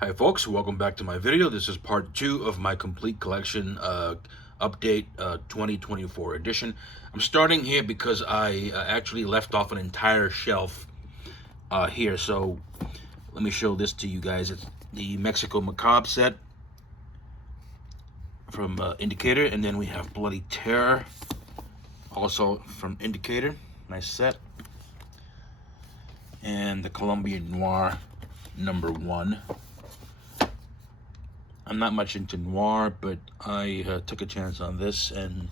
Hi folks, welcome back to my video. This is part 2 of my complete collection update 2024 edition. I'm starting here because I actually left off an entire shelf here. So let me show this to you guys. It's the Mexico Macabre set from Indicator, and then we have Bloody Terror also from Indicator. Nice set. And the Colombian Noir #1. I'm not much into noir, but I took a chance on this, and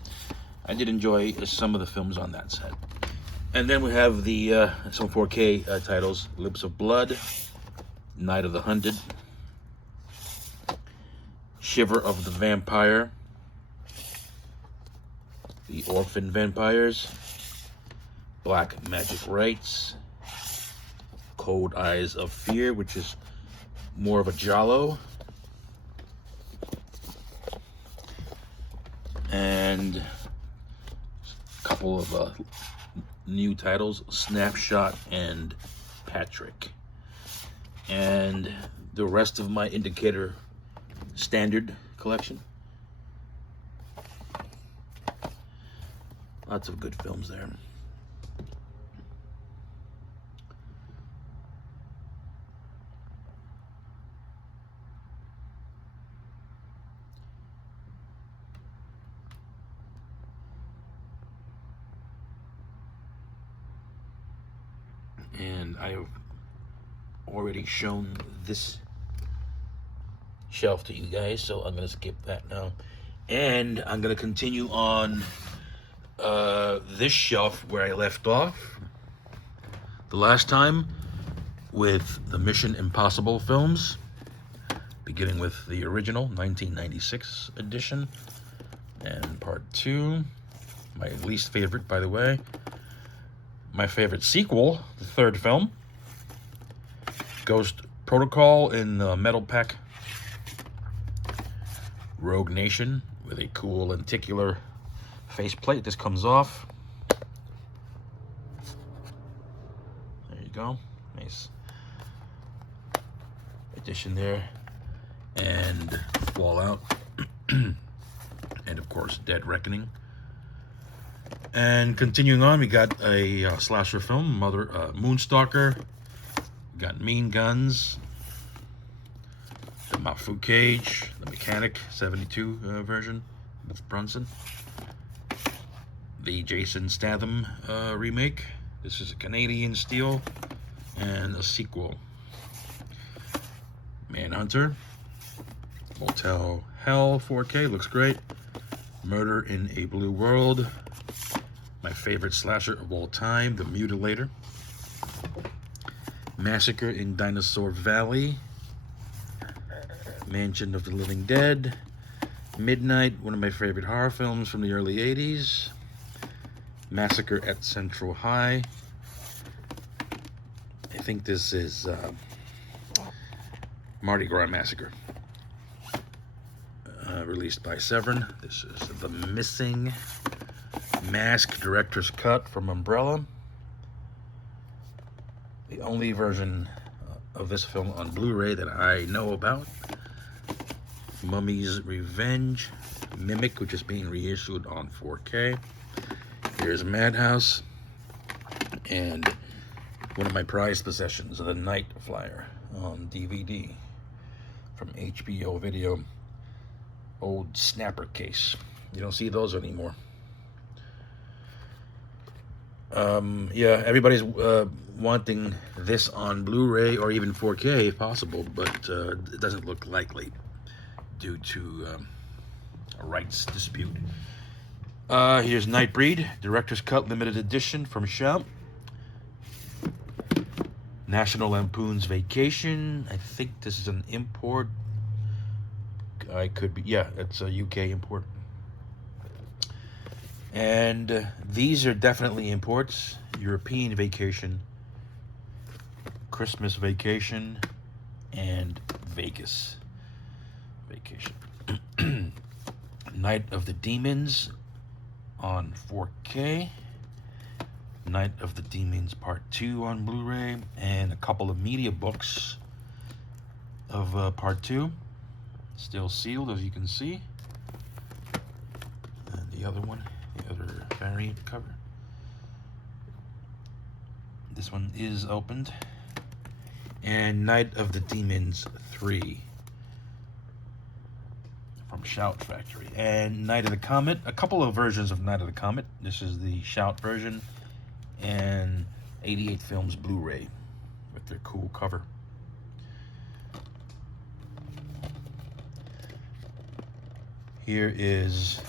I did enjoy some of the films on that set. And then we have the some 4K titles: Lips of Blood, Night of the Hunted, Shiver of the Vampire, The Orphan Vampires, Black Magic Rites, Cold Eyes of Fear, which is more of a giallo, and a couple of new titles, Snapshot and Patrick. And the rest of my Indicator standard collection. Lots of good films there. And I have already shown this shelf to you guys, so I'm gonna skip that now. And I'm gonna continue on this shelf where I left off the last time with the Mission Impossible films, beginning with the original 1996 edition and part 2, my least favorite, by the way. My favorite sequel, the third film, Ghost Protocol in the metal pack, Rogue Nation with a cool lenticular faceplate. This comes off. There you go. Nice addition there. And Fallout. And of course, Dead Reckoning. And continuing on, we got a slasher film, Moonstalker. We got Mean Guns, the Mafu Cage, the Mechanic 72 version with Brunson, the Jason Statham remake. This is a Canadian Steel and a sequel. Manhunter, Motel Hell 4K, looks great. Murder in a Blue World. My favorite slasher of all time, The Mutilator. Massacre in Dinosaur Valley. Mansion of the Living Dead. Midnight, one of my favorite horror films from the early 80s. Massacre at Central High. I think this is Mardi Gras Massacre. Released by Severin. This is The Missing Mask Director's Cut from Umbrella. The only version of this film on Blu-ray that I know about. Mummy's Revenge, Mimic, which is being reissued on 4K. Here's Madhouse. And one of my prized possessions, The Night Flyer on DVD from HBO Video. Old snapper case. You don't see those anymore. Yeah, everybody's wanting this on Blu-ray or even 4K if possible, but it doesn't look likely due to a rights dispute. Here's Nightbreed, Director's Cut Limited Edition from Shout. National Lampoon's Vacation. I think this is an import. I could be, yeah, it's a UK import. And these are definitely imports. European Vacation, Christmas Vacation, and Vegas Vacation. Night of the Demons on 4K. Night of the Demons Part 2 on Blu-ray. And a couple of media books of part 2. Still sealed, as you can see. And the other one, the other variant cover. This one is opened. And Night of the Demons 3 from Shout Factory. And Night of the Comet, a couple of versions of Night of the Comet. This is the Shout version, and 88 Films Blu-ray with their cool cover. Here is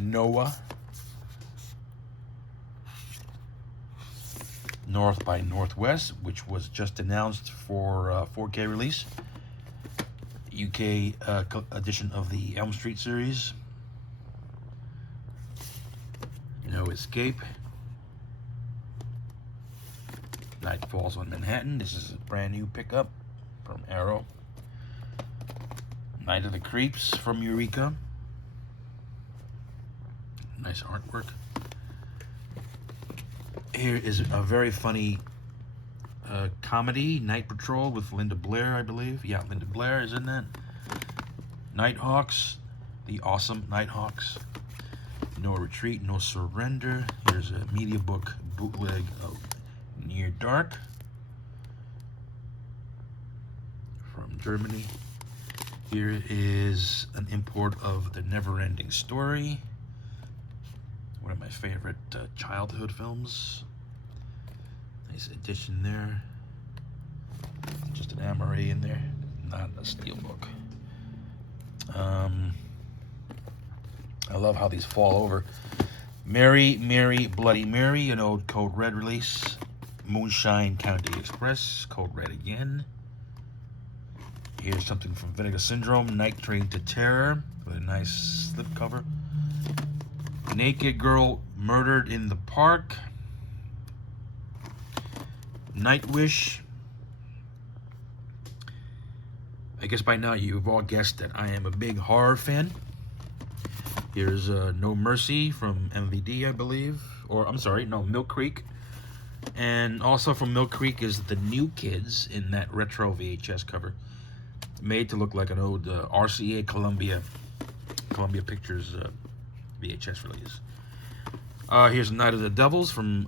Noah, North by Northwest, which was just announced for 4K release. UK edition of the Elm Street series. No Escape. Night Falls on Manhattan. This is a brand new pickup from Arrow. Night of the Creeps from Eureka. Nice artwork. Here is a very funny comedy, Night Patrol, with Linda Blair, I believe. Yeah, Linda Blair is in that. Nighthawks, the awesome Nighthawks. No Retreat, No Surrender. Here's a media book bootleg of Near Dark from Germany. Here is an import of The Never-Ending Story, one of my favorite childhood films. Nice edition there. Just an Amaray in there, not a steelbook. I love how these fall over. Mary, Mary, Bloody Mary, an old Code Red release. Moonshine County Express, Code Red again. Here's something from Vinegar Syndrome, Night Train to Terror, with a nice slipcover. Naked Girl Murdered in the Park. Nightwish. I guess by now you've all guessed that I am a big horror fan. Here's No Mercy from MVD, I believe. Or, I'm sorry, no, Milk Creek. And also from Milk Creek is The New Kids in that retro VHS cover. Made to look like an old RCA Columbia Pictures VHS release. Here's Night of the Devils from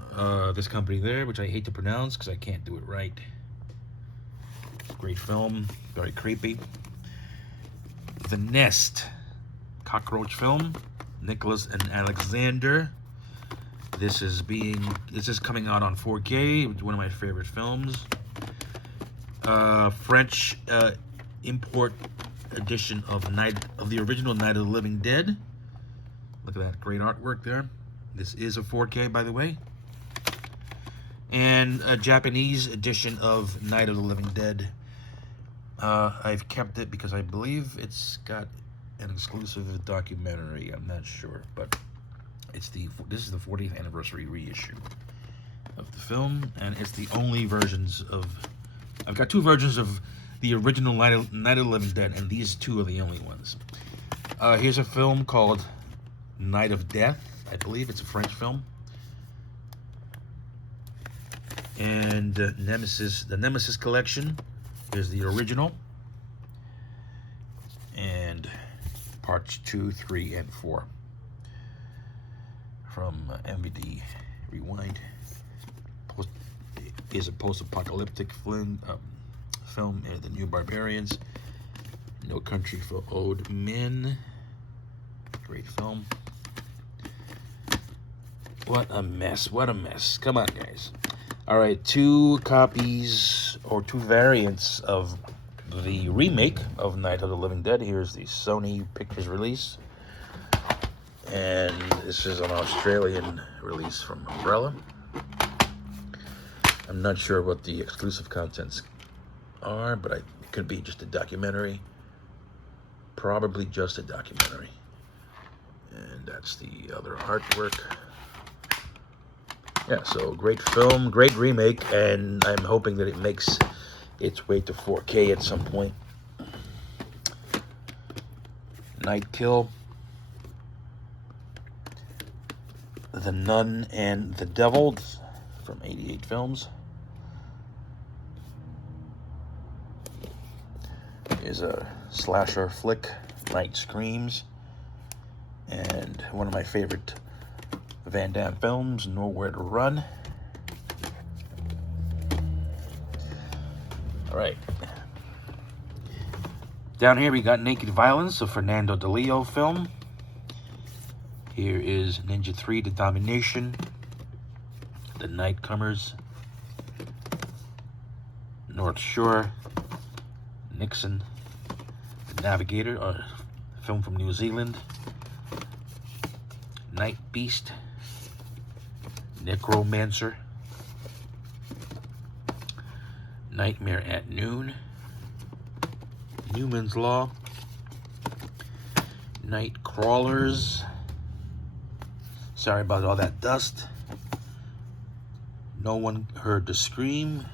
this company there, which I hate to pronounce because I can't do it right. Great film, very creepy. The Nest, cockroach film, Nicholas and Alexander. This is coming out on 4K, which is one of my favorite films. French import edition of the original Night of the Living Dead. Look at that great artwork there. This is a 4K, by the way. And a Japanese edition of Night of the Living Dead. I've kept it because I believe it's got an exclusive documentary. I'm not sure, but this is the 40th anniversary reissue of the film, and it's the only versions of. I've got 2 versions of the original Night of the Living Dead, and these 2 are the only ones. Here's a film called Night of Death. I believe it's a French film. And the Nemesis collection. Here's the original. And parts 2, 3, and 4 from MVD Rewind. Is a post-apocalyptic film. The New Barbarians. No Country for Old Men. Great film. What a mess. What a mess. Come on, guys. All right, 2 copies or 2 variants of the remake of Night of the Living Dead. Here's the Sony Pictures release. And this is an Australian release from Umbrella. I'm not sure what the exclusive contents are, but it could be just a documentary. Probably just a documentary. And that's the other artwork. Yeah, so great film, great remake, and I'm hoping that it makes its way to 4K at some point. Night Kill, The Nun and the Devil from 88 Films. is a slasher flick, Night Screams, and one of my favorite Van Damme films, Nowhere to Run. All right. Down here we got Naked Violence, a Fernando De Leo film. Here is Ninja 3, The Domination, The Nightcomers, North Shore, Nixon, The Navigator, a film from New Zealand, Night Beast, Necromancer, Nightmare at Noon, Newman's Law, Night Crawlers, sorry about all that dust, No One Heard the Scream,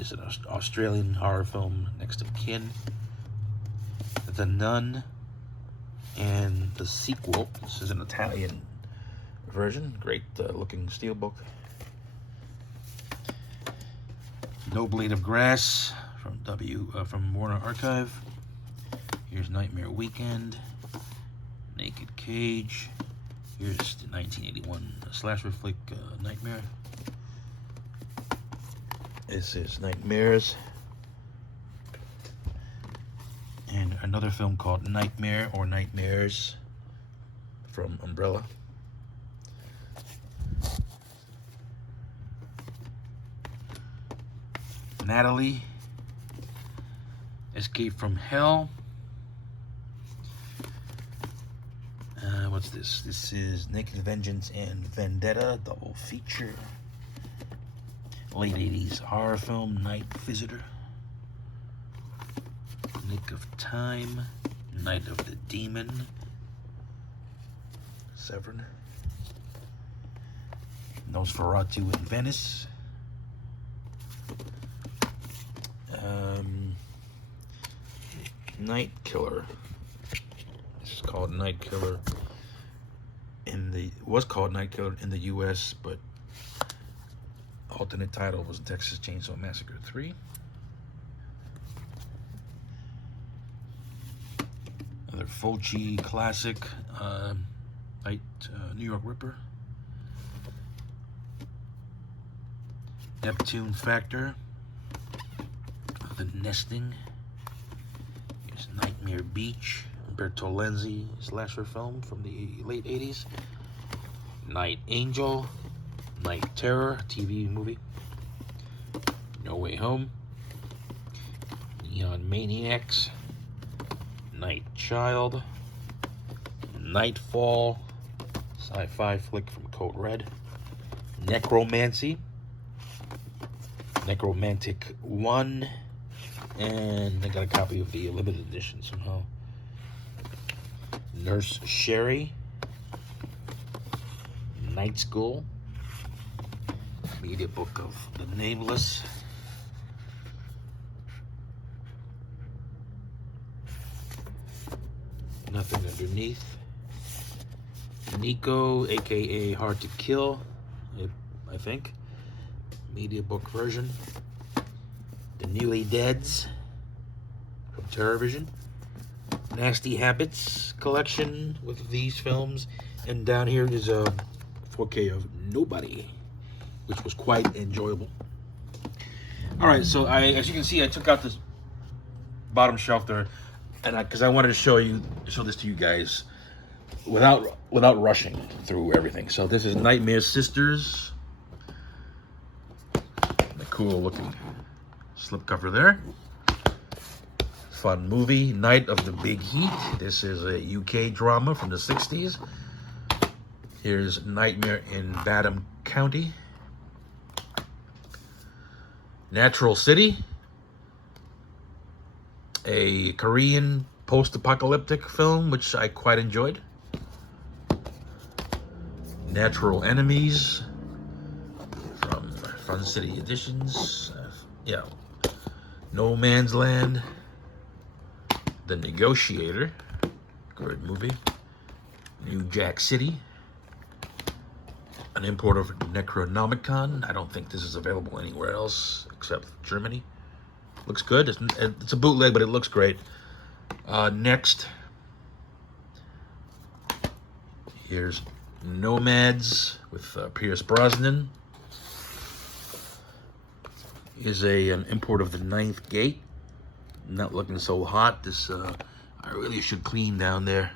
is an Australian horror film next of kin, The Nun, and the sequel. This is an Italian version, great looking steelbook. No Blade of Grass from Warner Archive. Here's Nightmare Weekend, Naked Cage. Here's the 1981 slasher flick Nightmare. This is Nightmares. And another film called Nightmare or Nightmares from Umbrella. Natalie, Escape from Hell. What's this? This is Naked Vengeance and Vendetta, double feature. Late 80s horror film, Night Visitor. Nick of Time, Night of the Demon, Severn. Nosferatu in Venice. Night Killer. This is called Night Killer was called Night Killer in the US, but alternate title was Texas Chainsaw Massacre 3. Another Fulci classic, New York Ripper. Neptune Factor, The Nesting. Here's Nightmare Beach, Umberto Lenzi slasher film from the late 80s. Night Angel, Night Terror, TV movie. No Way Home, Neon Maniacs, Night Child, Nightfall, sci-fi flick from Code Red, Necromancy, Necromantic 1, and I got a copy of the limited edition somehow. Nurse Sherry, Night School, Media Book of the Nameless, Nothing Underneath, Nico, aka Hard to Kill, I think, media book version. The Nearly Deads from Terrorvision. Nasty Habits collection with these films, and down here is a 4K of Nobody, which was quite enjoyable. All right, so as you can see, I took out this bottom shelf there, and because I wanted to show this to you guys without rushing through everything. So this is Nightmare Sisters, the cool looking slipcover there. Fun movie. Night of the Big Heat. This is a UK drama from the 60s. Here's Nightmare in Badham County. Natural City, a Korean post-apocalyptic film which I quite enjoyed. Natural Enemies from Fun City Editions. No Man's Land. The Negotiator, good movie. New Jack City, an import of Necronomicon. I don't think this is available anywhere else except Germany. Looks good. It's a bootleg, but it looks great. Next, here's Nomads with Pierce Brosnan. Here's an import of The Ninth Gate. Not looking so hot. This I really should clean down there.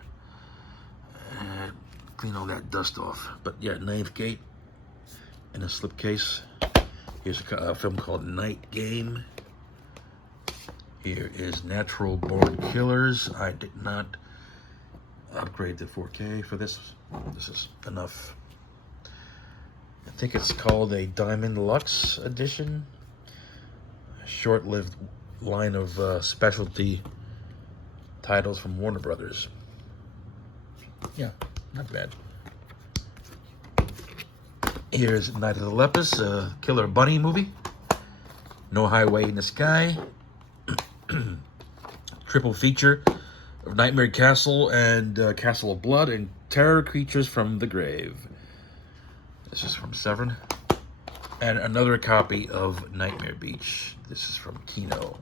Clean all that dust off. But yeah, Ninth Gate in a slipcase. Here's a film called Night Game. Here is Natural Born Killers. I did not upgrade to 4K for this. This is enough. I think it's called a Diamond Lux edition. A short-lived line of specialty titles from Warner Brothers. Yeah, not bad. Here's Night of the Lepus, a Killer Bunny movie. No Highway in the Sky. Triple feature of Nightmare Castle and Castle of Blood and Terror Creatures from the Grave. This is from Severin. And another copy of Nightmare Beach. This is from Kino.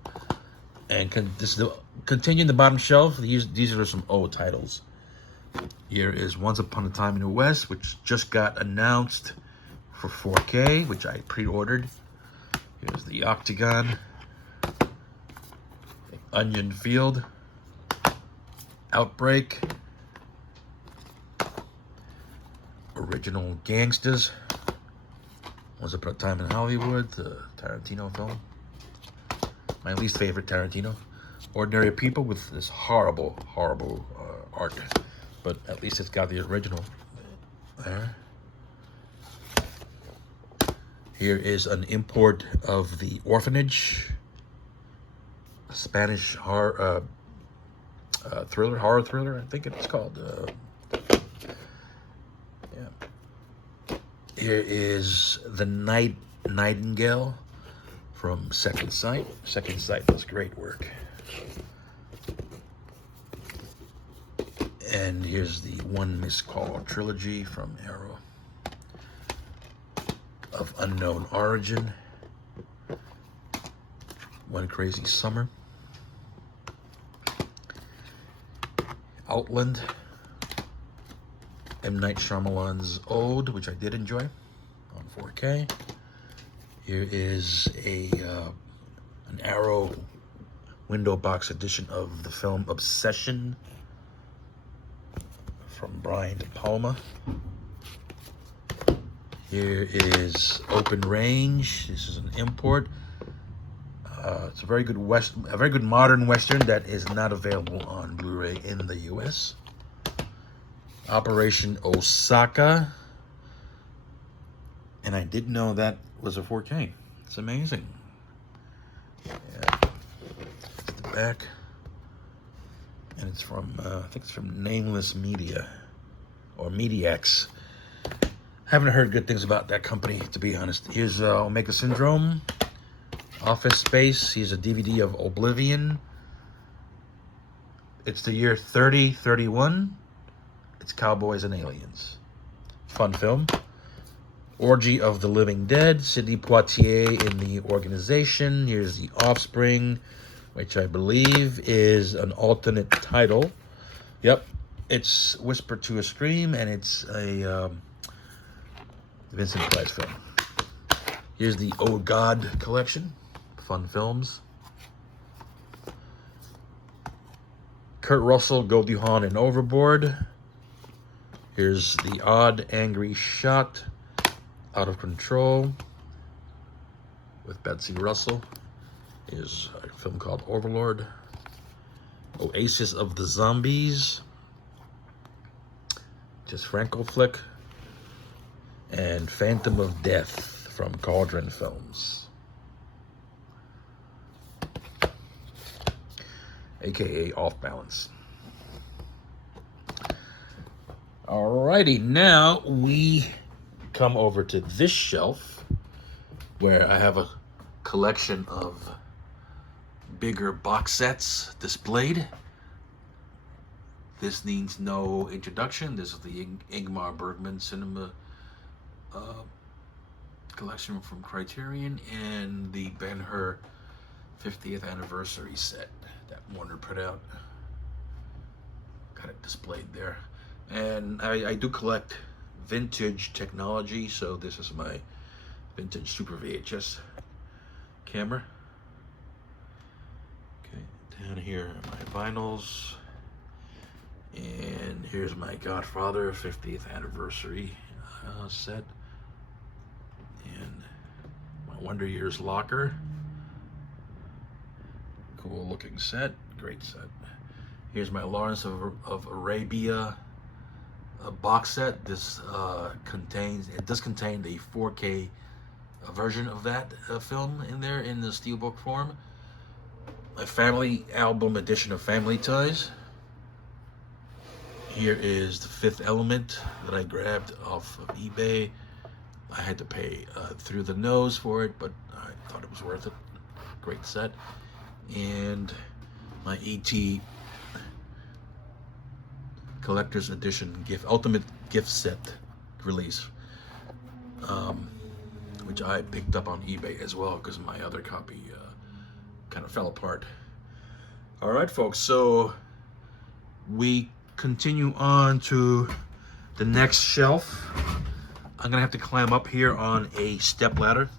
And this is continuing the bottom shelf. These are some old titles. Here is Once Upon a Time in the West, which just got announced for 4K, which I pre-ordered. Here's The Octagon. Onion Field. Outbreak. Original Gangsters. Once Upon a Time in Hollywood, the Tarantino film. My least favorite Tarantino. Ordinary People with this horrible art. But at least it's got the original there. Here is an import of The Orphanage. A Spanish horror thriller, I think it's called. Yeah. Here is The Nightingale from Second Sight. Second Sight does great work. And here's the One Missed Call trilogy from Arrow. Of Unknown Origin. One Crazy Summer. Outland. M. Night Shyamalan's Ode, which I did enjoy on 4K. Here is an Arrow window box edition of the film Obsession from Brian De Palma. Here is Open Range. This is an import. It's a very good modern Western that is not available on Blu-ray in the US. Operation Osaka. And I didn't know that was a 4K. It's amazing. Yeah. It's the back. And it's from, I think it's from Nameless Media. Or Mediax. Haven't heard good things about that company, to be honest. Here's Omega Syndrome. Office Space. Here's a DVD of Oblivion. It's the year 3031. It's Cowboys and Aliens. Fun film. Orgy of the Living Dead. Sidney Poitier in the organization. Here's The Offspring, which I believe is an alternate title. Yep. It's Whisper to a Scream, and it's a Vincent Price film. Here's the Oh God collection. Fun films. Kurt Russell, Goldie Hawn, and Overboard. Here's The Odd Angry Shot. Out of Control with Betsy Russell. Here's a film called Overlord. Oasis of the Zombies. Just Franco flick. And Phantom of Death from Cauldron Films. AKA Off Balance. Alrighty, now we come over to this shelf where I have a collection of bigger box sets displayed. This needs no introduction. This is the Ingmar Bergman Cinema collection from Criterion and the Ben-Hur 50th anniversary set that Warner put out. Got it displayed there. And I do collect vintage technology, so this is my vintage Super VHS camera. Okay, down here are my vinyls. And here's my Godfather 50th anniversary set. And my Wonder Years locker. Cool looking set, great set. Here's my Lawrence of Arabia box set. This does contain the 4K version of that film in there in the steelbook form. My family album edition of Family Ties. Here is The Fifth Element that I grabbed off of eBay. I had to pay through the nose for it, but I thought it was worth it. Great set. And my E.T. Collector's Edition Ultimate Gift Set release, which I picked up on eBay as well because my other copy kind of fell apart. All right, folks, so we continue on to the next shelf. I'm gonna have to climb up here on a step ladder.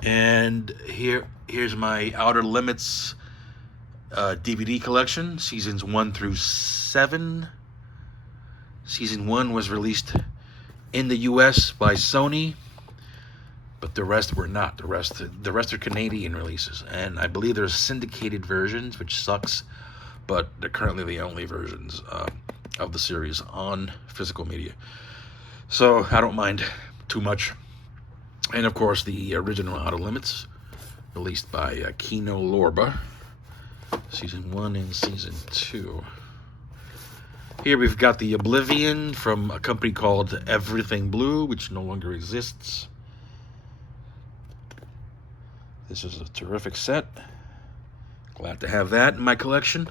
And here's my Outer Limits DVD collection, seasons 1 through 7. Season 1 was released in the US by Sony, but the rest were not. The rest are Canadian releases, and I believe there's syndicated versions, which sucks, but they're currently the only versions of the series on physical media. So I don't mind too much. And of course, the original Outer Limits, released by Kino Lorber, season 1 and season 2. Here we've got the Oblivion from a company called Everything Blue, which no longer exists. This is a terrific set. Glad to have that in my collection.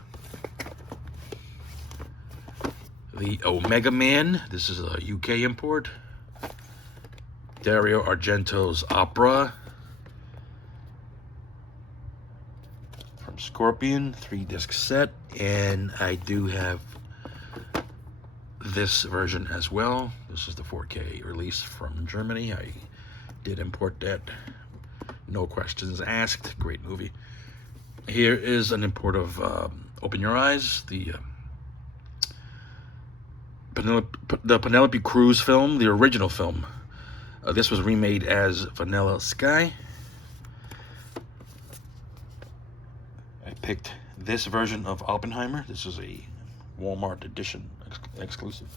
The Omega Man, this is a UK import. Dario Argento's Opera from Scorpion, 3-disc set, and I do have this version as well. This is the 4K release from Germany. I did import that, no questions asked. Great movie. Here is an import of Open Your Eyes, the Penelope Cruz film, the original film. This was remade as Vanilla Sky. I picked this version of Oppenheimer. This is a Walmart edition exclusive.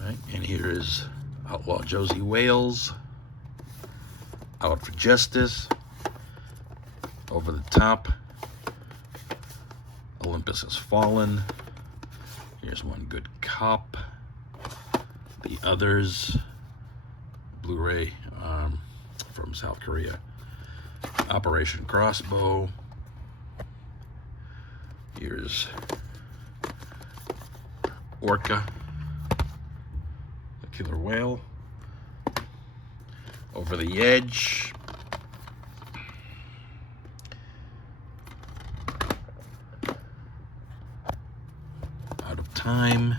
Right, and here is Outlaw Josie Wales, Out for Justice, Over the Top, Olympus Has Fallen. Here's One Good Cop, The Others, Blu-ray from South Korea, Operation Crossbow. Here's Orca, The Killer Whale, Over the Edge, Out of Time,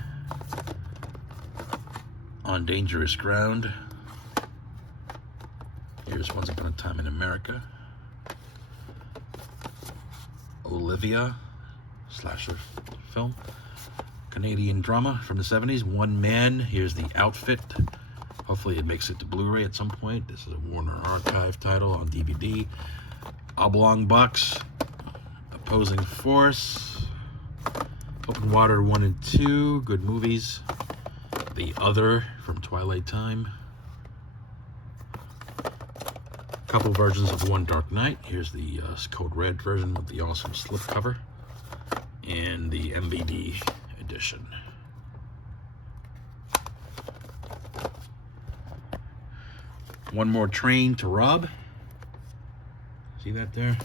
On Dangerous Ground. Here's Once Upon a Time in America. Olivia, slasher film. Canadian drama from the 70s. One Man. Here's The Outfit. Hopefully it makes it to Blu-ray at some point. This is a Warner Archive title on DVD. Oblong Box. Opposing Force. Open Water 1 and 2. Good movies. The Other from Twilight Time. Couple versions of One Dark Night. Here's the Code Red version with the awesome slipcover, and the MVD edition. One More Train to Rob. See that there?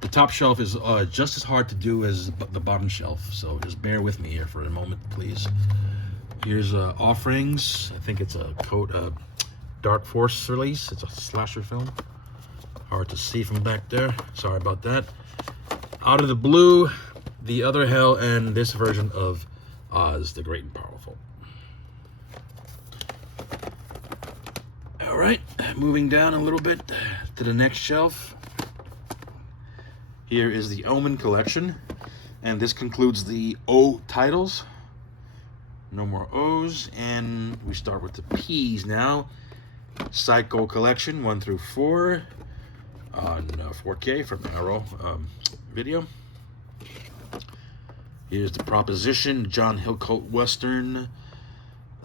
The top shelf is just as hard to do as the bottom shelf, so just bear with me here for a moment, please. Here's Offerings. I think it's a Dark Force release. It's a slasher film. Hard to see from back there. Sorry about that. Out of the Blue, The Other Hell, and this version of Oz, the Great and Powerful. All right, moving down a little bit to the next shelf. Here is the Omen collection, and this concludes the O titles. No more O's, and we start with the P's now. Psycho collection 1 through 4 on 4K from Arrow Video. Here's the Proposition, John Hillcoat Western.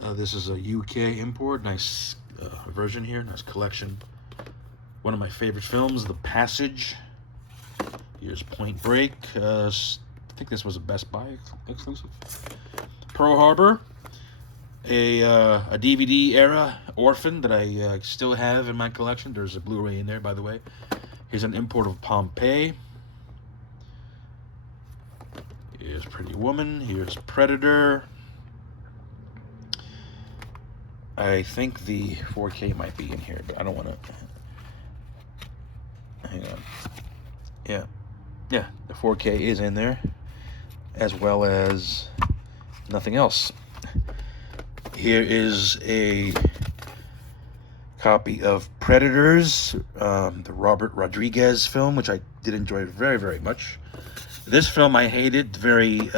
This is a UK import. Nice version here, nice collection. One of my favorite films, The Passage. Here's Point Break. I think this was a Best Buy exclusive. Pearl Harbor, a DVD era Orphan that I still have in my collection. There's a Blu-ray in there, by the way. Here's an import of Pompeii. Here's Pretty Woman. Here's Predator. I think the 4K might be in here, but I don't want to. Hang on. Yeah, the 4K is in there, as well as nothing else. Here is a copy of Predators, the Robert Rodriguez film, which I did enjoy very, very much. This film I hated very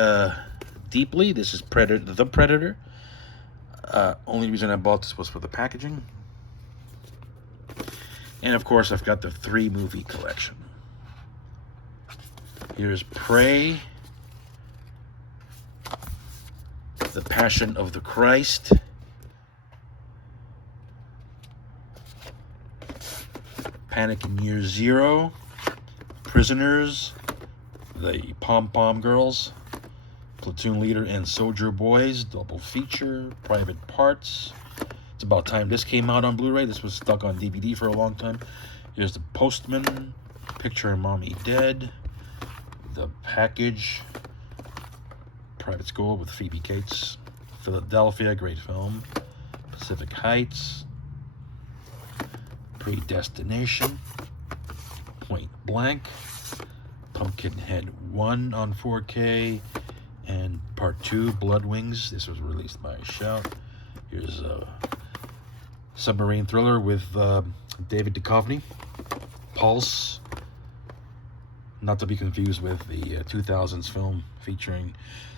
deeply. This is The Predator. Only reason I bought this was for the packaging. And of course, I've got the 3 movie collection. Here's Prey, The Passion of the Christ, Panic in Year Zero, Prisoners, The Pom Pom Girls, Platoon Leader and Soldier Boys, double feature, Private Parts. It's about time this came out on Blu-ray. This was stuck on DVD for a long time. Here's The Postman, Picture Mommy Dead, The Package, Private School with Phoebe Cates, Philadelphia, great film, Pacific Heights, Predestination, Point Blank, Pumpkinhead 1 on 4K, and Part 2, Blood Wings. This was released by Shout. Here's a submarine thriller with David Duchovny, Pulse. Not to be confused with the 2000s film featuring,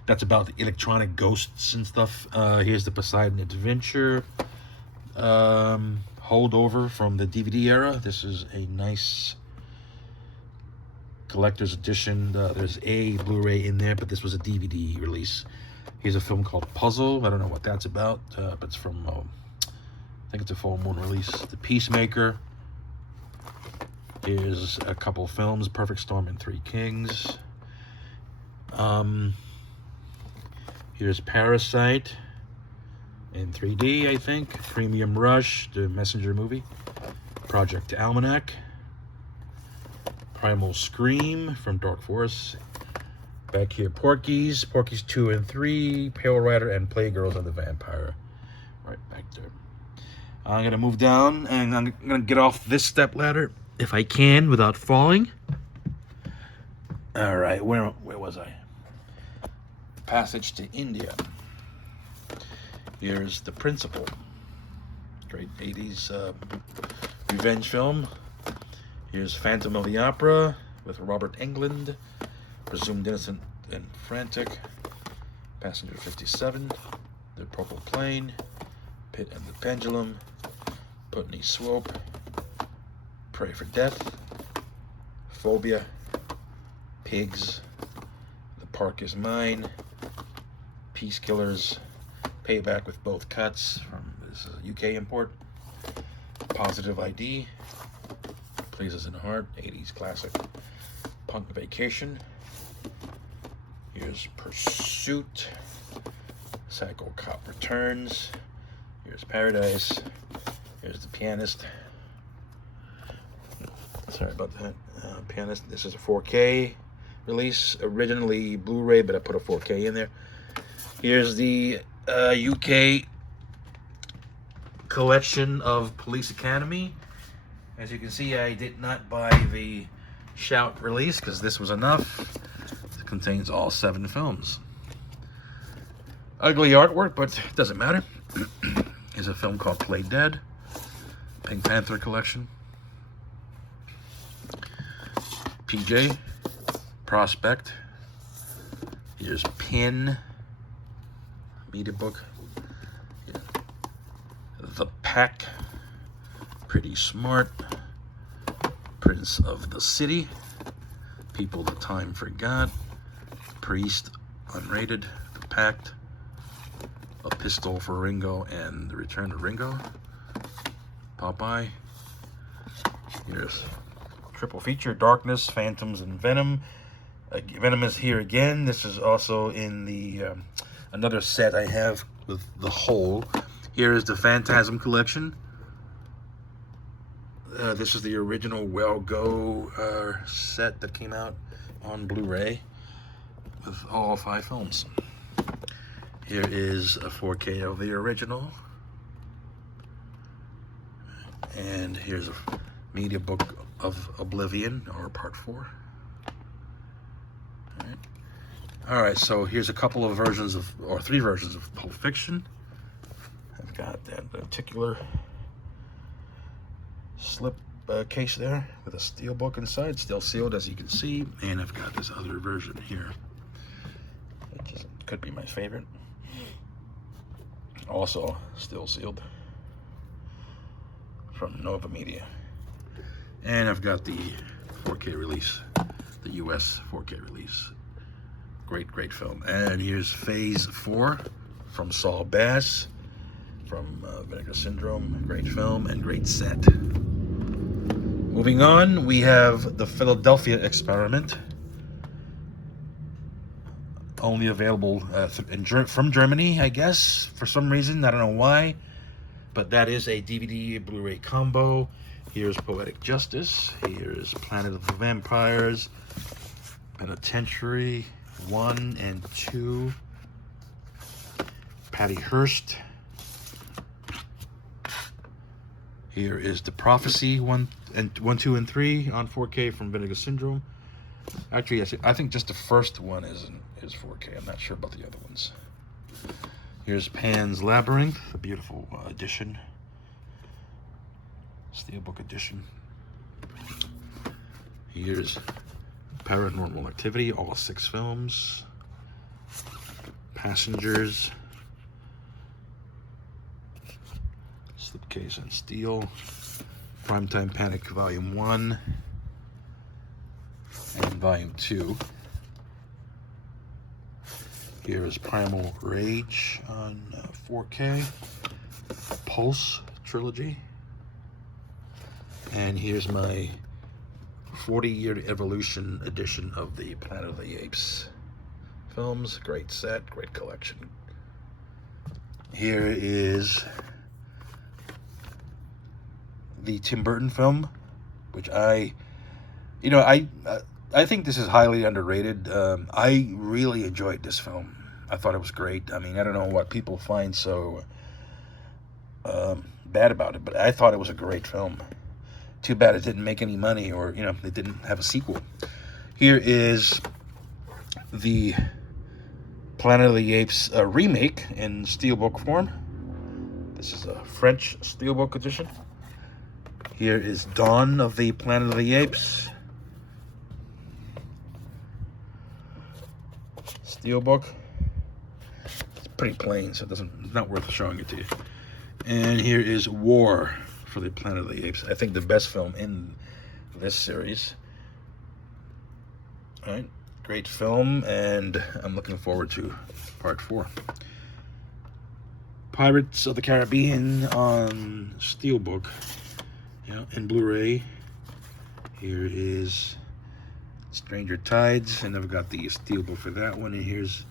that's about the electronic ghosts and stuff. Here's the Poseidon Adventure. Holdover from the DVD era. This is a nice collector's edition. There's a Blu-ray in there, but this was a DVD release. Here's a film called Puzzle. I don't know what that's about, but it's from, I think it's a full moon release. The Peacemaker. Here's a couple films, Perfect Storm and Three Kings. Here's Parasite in 3D, I think. Premium Rush, the Messenger movie. Project Almanac. Primal Scream from Dark Force. Back here, Porky's 2 and 3, Pale Rider, and Playgirls and the Vampire. Right back there. I'm going to move down, and I'm going to get off this step ladder, if I can, without falling. All right, where was I? Passage to India. Here's The Principal. Great 80s revenge film. Here's Phantom of the Opera with Robert Englund. Presumed Innocent and Frantic. Passenger 57. The Purple Plane. Pit and the Pendulum. Putney Swope. Pray for Death. Phobia. Pigs. The Park is Mine. Peace Killers. Payback with Both Cuts from this UK import. Positive ID. Pleases in Heart, 80s classic. Punk Vacation. Here's Pursuit. Psycho Cop Returns. Here's Paradise. Here's The Pianist. Sorry about that. Pianist. This is a 4K release. Originally Blu-ray, but I put a 4K in there. Here's the UK collection of Police Academy. As you can see, I did not buy the Shout release because this was enough. It contains all 7 films. Ugly artwork, but it doesn't matter. Here's a film called Play Dead. Pink Panther collection. PJ. Prospect. Here's Pin. Media book. Yeah. The Pack. Pretty Smart. Prince of the City. People the Time Forgot. Priest. Unrated. The Pact. A Pistol for Ringo and The Return of Ringo. Popeye. Here's triple feature: Darkness, Phantoms, and Venom. Venom is here again. This is also in the another set I have with the whole. Here is the Phantasm collection. This is the original Well Go set that came out on Blu-ray with all 5 films. Here is a 4K of the original. And here's a media book of Oblivion, or part 4. All right, so here's a couple of versions of, or 3 versions of Pulp Fiction. I've got that particular slip case there with a steel book inside, still sealed as you can see. And I've got this other version here, which could be my favorite. Also still sealed, from Nova Media. And I've got the 4K release, the US 4K release. Great film. And here's Phase 4 from Saul Bass, from Vinegar Syndrome. Great film and great set. Moving on, we have the Philadelphia Experiment. Only available from Germany, I guess, for some reason. I don't know why. But that is a DVD Blu-ray combo. Here's Poetic Justice. Here's Planet of the Vampires. Penitentiary 1 and 2. Patty Hearst. Here is The Prophecy 1, 2, and 3 on 4K from Vinegar Syndrome. Actually, I think just the first one is 4K. I'm not sure about the other ones. Here's Pan's Labyrinth, a beautiful edition. Steelbook edition. Here's Paranormal Activity, all 6 films. Passengers. Slipcase and Steel. Primetime Panic Volume 1 and Volume 2. Here is Primal Rage on 4K. Pulse Trilogy. And here's my 40-year evolution edition of the Planet of the Apes films. Great set, great collection. Here is the Tim Burton film, which I think this is highly underrated. I really enjoyed this film. I thought it was great. I mean, I don't know what people find so bad about it, but I thought it was a great film. Too bad it didn't make any money, or it didn't have a sequel. Here is the Planet of the Apes remake in steelbook form. This is a French steelbook edition. Here is Dawn of the Planet of the Apes. Steelbook. It's pretty plain, so it's not worth showing it to you. And here is War for the Planet of the Apes. I think the best film in this series. All right, great film, and I'm looking forward to part 4. Pirates of the Caribbean on steelbook, in Blu-ray. Here is Stranger Tides, and I've got the steelbook for that one. And here's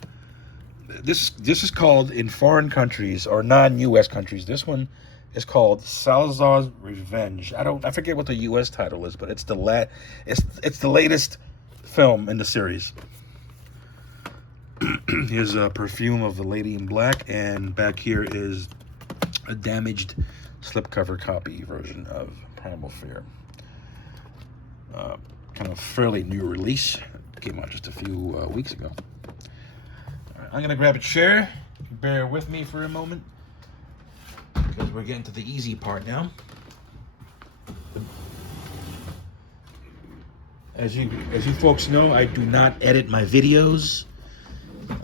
this is called, in foreign countries or non-US countries, this one is called Salazar's Revenge. I forget what the US title is, but it's the latest film in the series. Here's a Perfume of the Lady in Black, and back here is a damaged slipcover copy version of Primal Fear. Kind of fairly new release. It came out just a few weeks ago. All right, I'm gonna grab a chair. Bear with me for a moment, because we're getting to the easy part now. As you folks know, I do not edit my videos.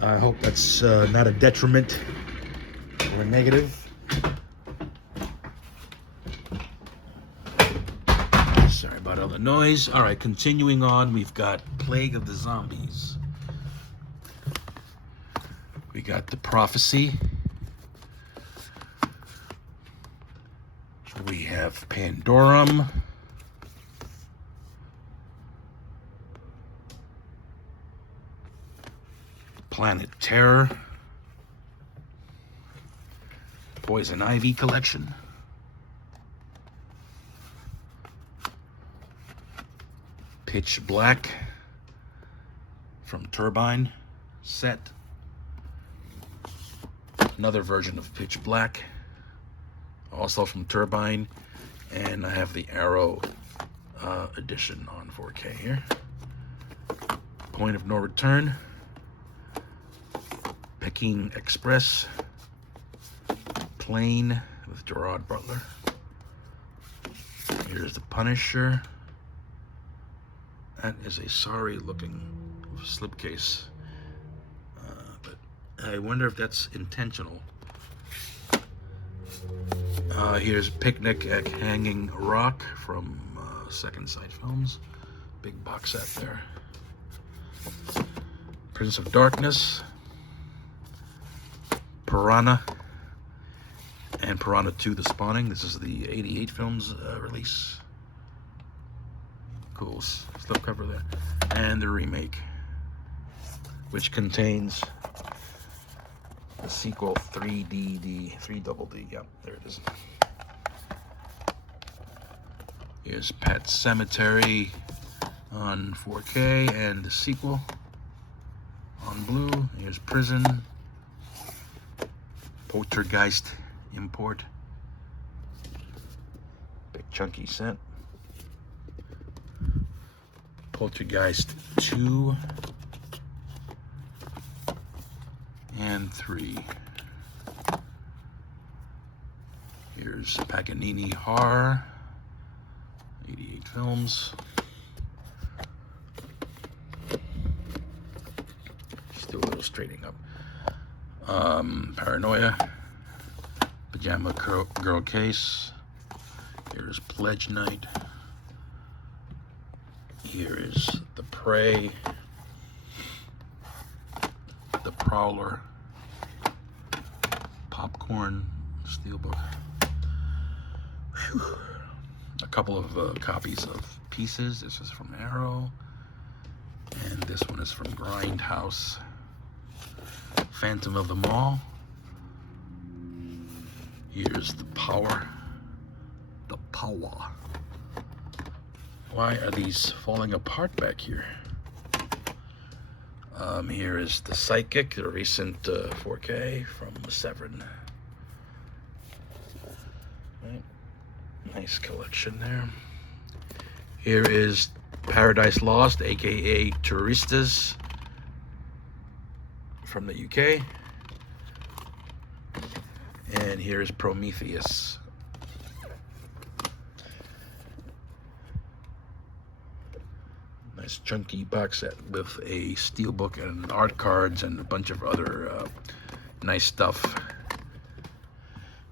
I hope that's not a detriment or a negative. Sorry about all the noise. All right, continuing on, we've got Plague of the Zombies. We got The Prophecy. We have Pandorum. Planet Terror. Poison Ivy Collection. Pitch Black from Turbine set. Another version of Pitch Black, also from Turbine, and I have the Arrow edition on 4K here. Point of No Return. Peking Express. Plane with Gerard Butler. Here's The Punisher. That is a sorry looking slipcase, but I wonder if that's intentional. Here's Picnic at Hanging Rock from Second Sight Films. Big box set there. Prince of Darkness. Piranha. And Piranha 2 The Spawning. This is the 88 Films release. Cool slipcover there. And the remake, which contains the sequel 3DD. Yep, there it is. Here's Pet Cemetery on 4K and the sequel on blue. Here's Prison. Poltergeist import. Big chunky set. Poltergeist 2 and 3. Here's Paganini Horror, 88 Films. Still illustrating up. Paranoia, Pajama Girl Case. Here's Pledge Night. Here is The Prey, The Prowler, Popcorn, Steelbook. Whew. A couple of copies of Pieces. This is from Arrow, and this one is from Grindhouse. Phantom of the Mall. Here's The Power. The Power. Why are these falling apart back here? Here is The Psychic, the recent 4K from Severin. Right. Nice collection there. Here is Paradise Lost, aka Touristas, from the UK. And here is Prometheus. Nice chunky box set with a steelbook and art cards and a bunch of other nice stuff.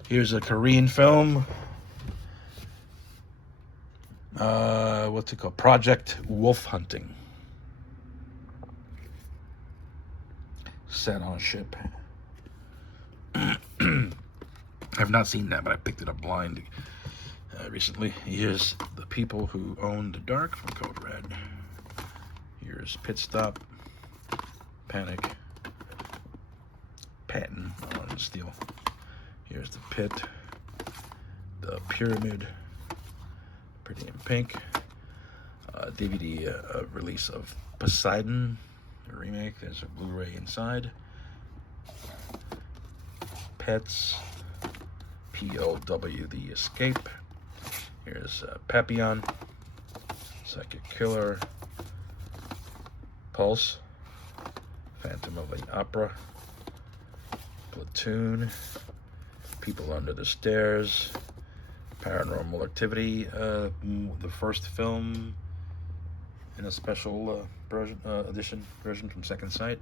Here's a Korean film. What's it called? Project Wolf Hunting. Set on a ship. I've not seen that, but I picked it up blind recently. Here's The People Who Own the Dark from Code Red. Here's Pit Stop, Panic, Patton on steel. Here's The Pit, The Pyramid, Pretty in Pink, DVD release of Poseidon, a remake. There's a Blu-ray inside. Pets, POW, The Escape. Here's Papillon, Psychic Killer, Pulse, Phantom of the Opera, Platoon, People Under the Stairs, Paranormal Activity, the first film in a special edition version from Second Sight.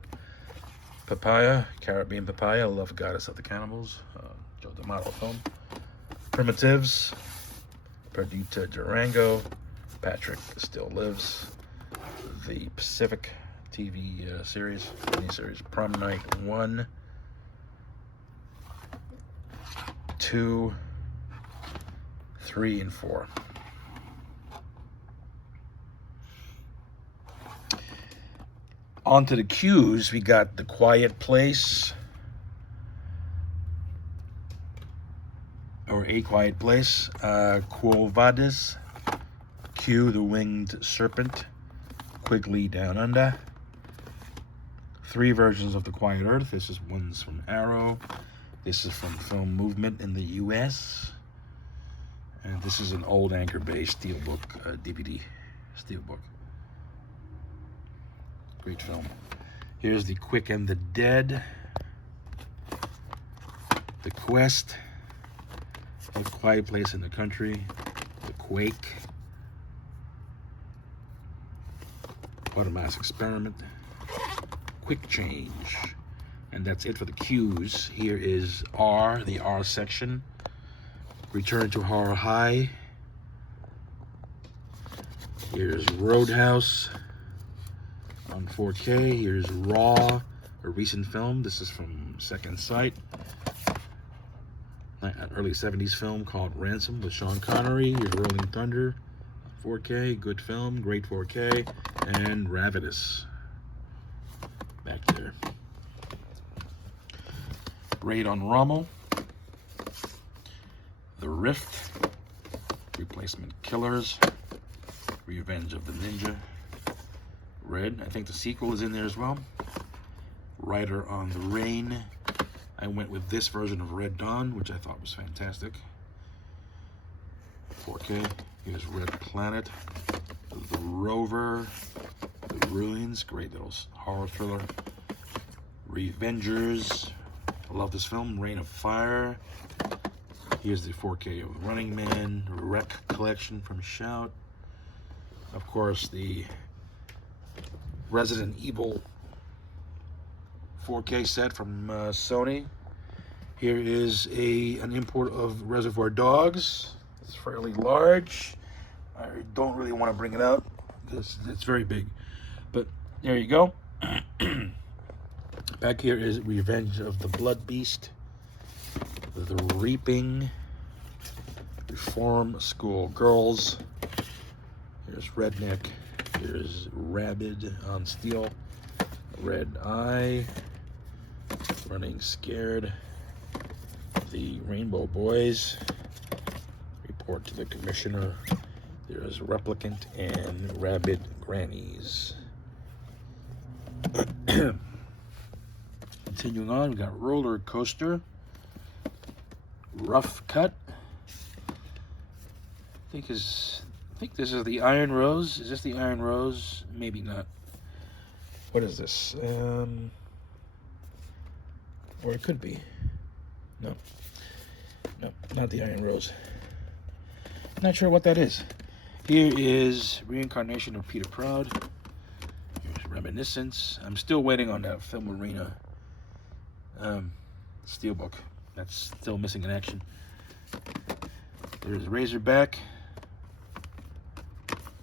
Papaya, Caribbean Papaya, Love Goddess of the Cannibals, Joe D'Amato film. Primitives, Perdita Durango, Patrick Still Lives, the Pacific TV miniseries, Prom Night 1, 2, 3, and 4. On to the cues, we got The Quiet Place, or A Quiet Place, Quo Vadis, Q, The Winged Serpent, Quigley Down Under. 3 versions of The Quiet Earth. This is one's from Arrow. This is from Film Movement in the US. And this is an old Anchor-based Steelbook DVD. Steelbook. Great film. Here's The Quick and the Dead, The Quest, A Quiet Place in the Country, The Quake, What a Mass Experiment, Quick Change. And that's it for the cues. Here is R, the R section. Return to Horror High. Here's Roadhouse on 4K. Here's Raw, a recent film. This is from Second Sight. An early 70s film called Ransom with Sean Connery. Here's Rolling Thunder, 4K, good film, great 4K. And Ravenous, back there. Raid on Rommel, The Rift, Replacement Killers, Revenge of the Ninja, Red, I think the sequel is in there as well. Rider on the Rain. I went with this version of Red Dawn, which I thought was fantastic. 4K. Here's Red Planet, The Rover, The Ruins, great little horror thriller. Revengers, I love this film. Reign of Fire. Here's the 4K of Running Man, Wreck Collection from Shout. Of course, the Resident Evil 4K set from Sony. Here is an import of Reservoir Dogs. It's fairly large. I don't really want to bring it out because it's very big. But there you go. Back here is Revenge of the Blood Beast, The Reaping, Reform School Girls. Here's Redneck. Here's Rabid on Steel, Red Eye, Running Scared, The Rainbow Boys, Report to the Commissioner. There's Replicant and Rabid Grannies. Continuing on, we got Roller Coaster, Rough Cut. I think this is the Iron Rose. Is this the Iron Rose? Maybe not. What is this? Or it could be. No, not the Iron Rose. Not sure what that is. Here is Reincarnation of Peter Proud. Here's Reminiscence. I'm still waiting on that Film Arena Steelbook. That's still missing in action. There's Razorback,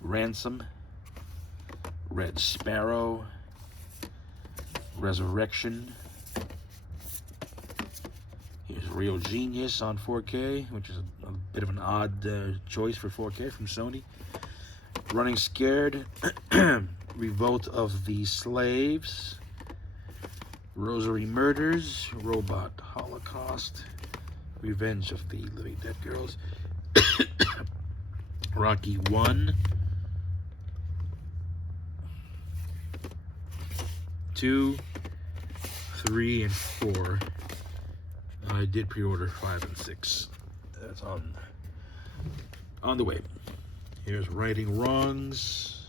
Ransom, Red Sparrow, Resurrection. Here's Real Genius on 4K, which is a bit of an odd choice for 4K from Sony. Running Scared, Revolt of the Slaves, Rosary Murders, Robot Holocaust, Revenge of the Living Dead Girls, Rocky 1, 2, 3, and 4. I did pre-order 5 and 6. that's on the way. Here's Righting Wrongs,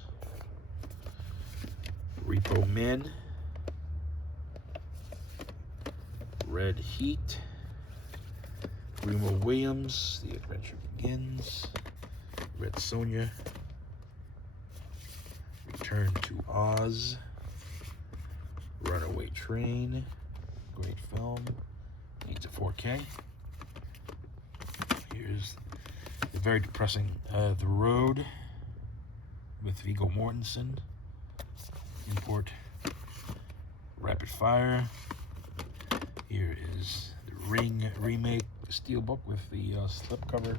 Repo Men, Red Heat, Remo Williams, The Adventure Begins, Red Sonja, Return to Oz, Runaway Train, great film, needs a 4K. Here's the very depressing The Road with Viggo Mortensen, import Rapid Fire. Here is the Ring remake steelbook with the slipcover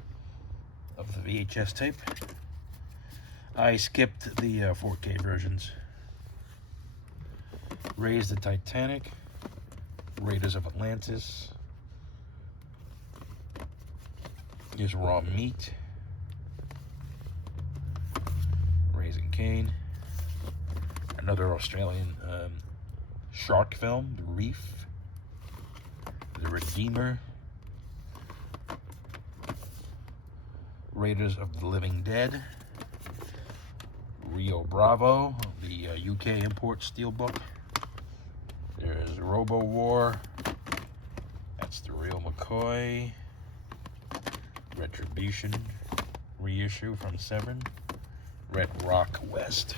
of the VHS tape. I skipped the 4K versions. Raise the Titanic, Raiders of Atlantis. Here's Raw Meat, Raising Cain, another Australian shark film, The Reef, The Redeemer, Raiders of the Living Dead, Rio Bravo, the UK import steelbook. There's Robo War, that's the real McCoy. Retribution reissue from Severin, Red Rock West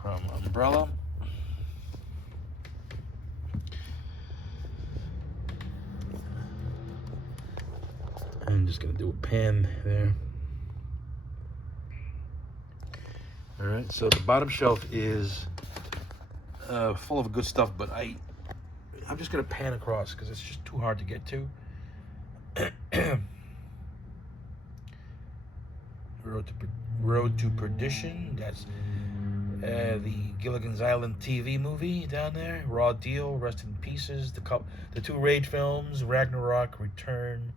from Umbrella, I'm just gonna do a pan there. All right, so the bottom shelf is full of good stuff, but I'm just gonna pan across because it's just too hard to get to. Road to Perdition, that's the Gilligan's Island TV movie down there. Raw Deal, Rest in Pieces, the two Rage films, Ragnarok, Return,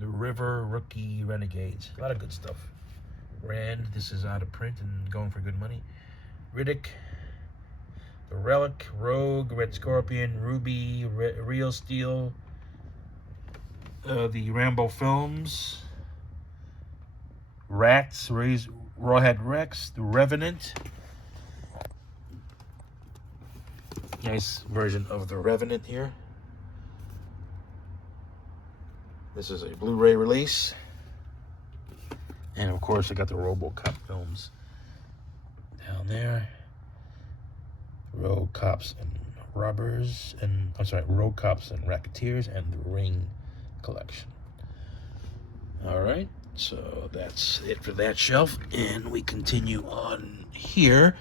The River, Rookie, Renegades, a lot of good stuff. Rand, this is out of print and going for good money. Riddick, The Relic, Rogue, Red Scorpion, Ruby, Real Steel, the Rambo films, Rats, Rawhead Rex, The Revenant. Nice version of The Revenant here. This is a Blu-ray release. And of course, I got the RoboCop films down there. Rogue Cops and Robbers, and Rogue Cops and Racketeers, and the Ring collection. All right, so that's it for that shelf, and we continue on here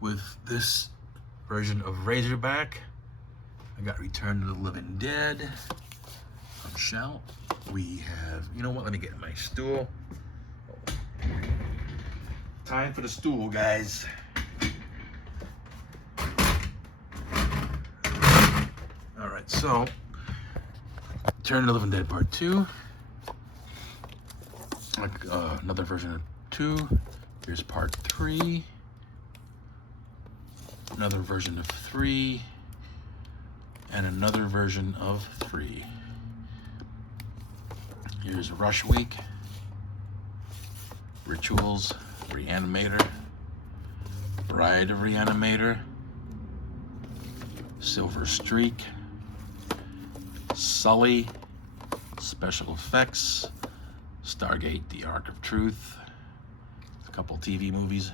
with this version of Razorback. I got Return to the Living Dead from Shout. We have, you know what, let me get my stool. Time for the stool, guys. All right, so Return to the Living Dead Part 2. Another version of 2. Here's Part 3. Another version of 3. And another version of 3. Here's Rush Week. Rituals, Reanimator, Bride of Reanimator, Silver Streak, Sully, Special Effects, Stargate, The Ark of Truth, a couple TV movies,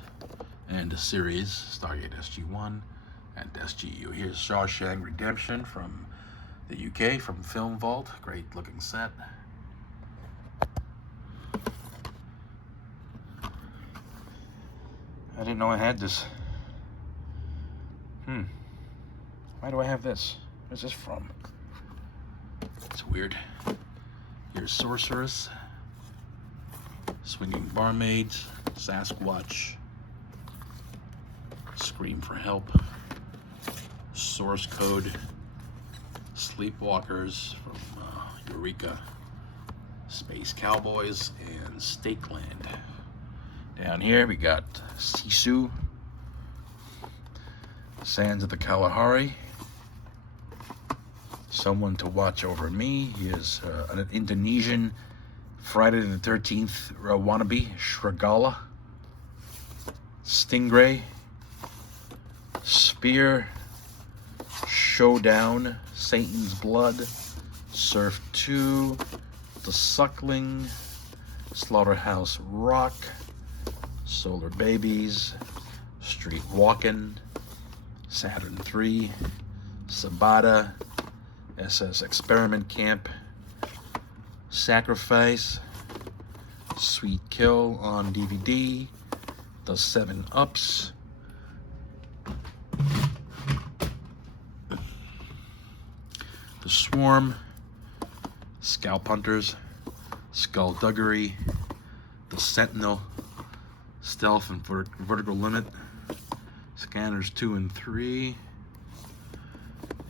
and a series, Stargate SG-1 and SGU. Here's Shawshank Redemption from the UK, from Film Vault. Great looking set. I didn't know I had this. Why do I have this? Where's this from? It's weird. Here's Sorceress, Swinging Barmaids, Sasquatch, Scream for Help, Source Code, Sleepwalkers from Eureka, Space Cowboys, and Stakeland. Down here we got Sisu, Sands of the Kalahari, Someone to Watch Over Me. He is an Indonesian Friday the 13th wannabe. Shrigala. Stingray. Spear. Showdown. Satan's Blood. Surf 2. The Suckling. Slaughterhouse Rock. Solar Babies. Street Walkin'. Saturn 3. Sabata. SS Experiment Camp. Sacrifice. Sweet Kill on DVD. The 7 Ups. The Swarm. Scalp Hunters. Skullduggery. The Sentinel. Stealth and Vertical Limit. Scanners 2 and 3.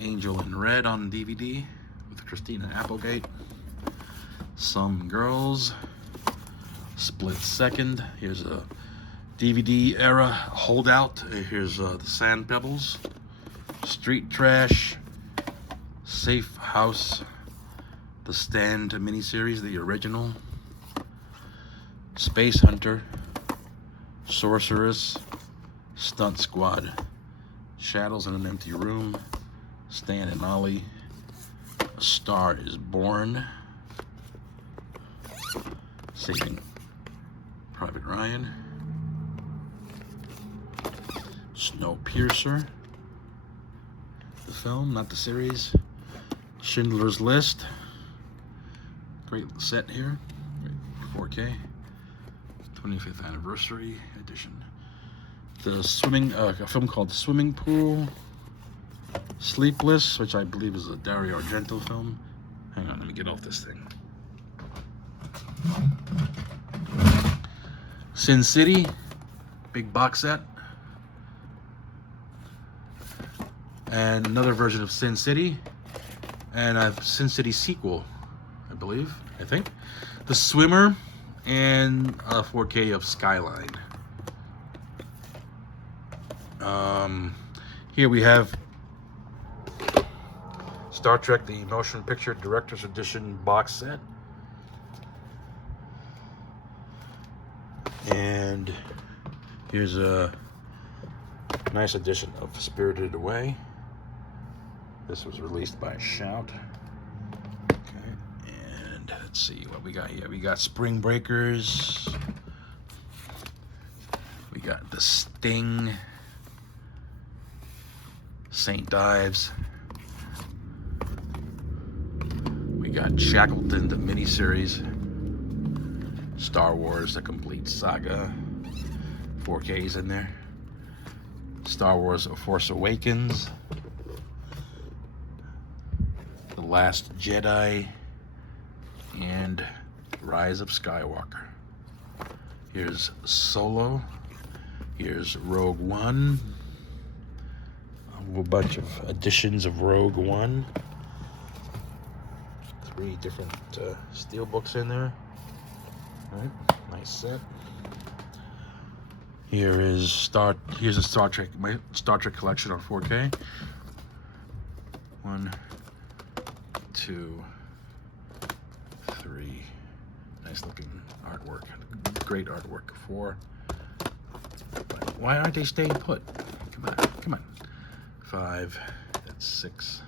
Angel in Red on DVD with Christina Applegate. Some Girls. Split Second. Here's a DVD era holdout. Here's the Sand Pebbles. Street Trash. Safe House. The Stand miniseries, the original. Space Hunter. Sorceress. Stunt Squad. Shadows in an Empty Room. Stan and Ollie. A Star is Born. Saving Private Ryan. Snowpiercer. The film, not the series. Schindler's List. Great set here. 4K. 25th anniversary edition. The swimming, a film called The Swimming Pool. Sleepless, which I believe is a Dario Argento film. Hang on, let me get off this thing. Sin City, big box set. And another version of Sin City. And a Sin City sequel, I believe, I think. The Swimmer, and a 4K of Skyline. Here we have Star Trek, the Motion Picture Director's Edition box set. And here's a nice edition of Spirited Away. This was released by Shout. Okay, and let's see what we got here. We got Spring Breakers. We got The Sting. St. Ives. We got Shackleton, the miniseries. Star Wars, the complete saga. 4K's in there. Star Wars: A Force Awakens. The Last Jedi. And Rise of Skywalker. Here's Solo. Here's Rogue One. A whole bunch of editions of Rogue One. 3 different steel books in there. All right, nice set. Here's a Star Trek, my Star Trek collection on 4K. 1, 2, 3. Nice looking artwork. Great artwork. 4. Why aren't they staying put? Come on, come on. 5. That's 6.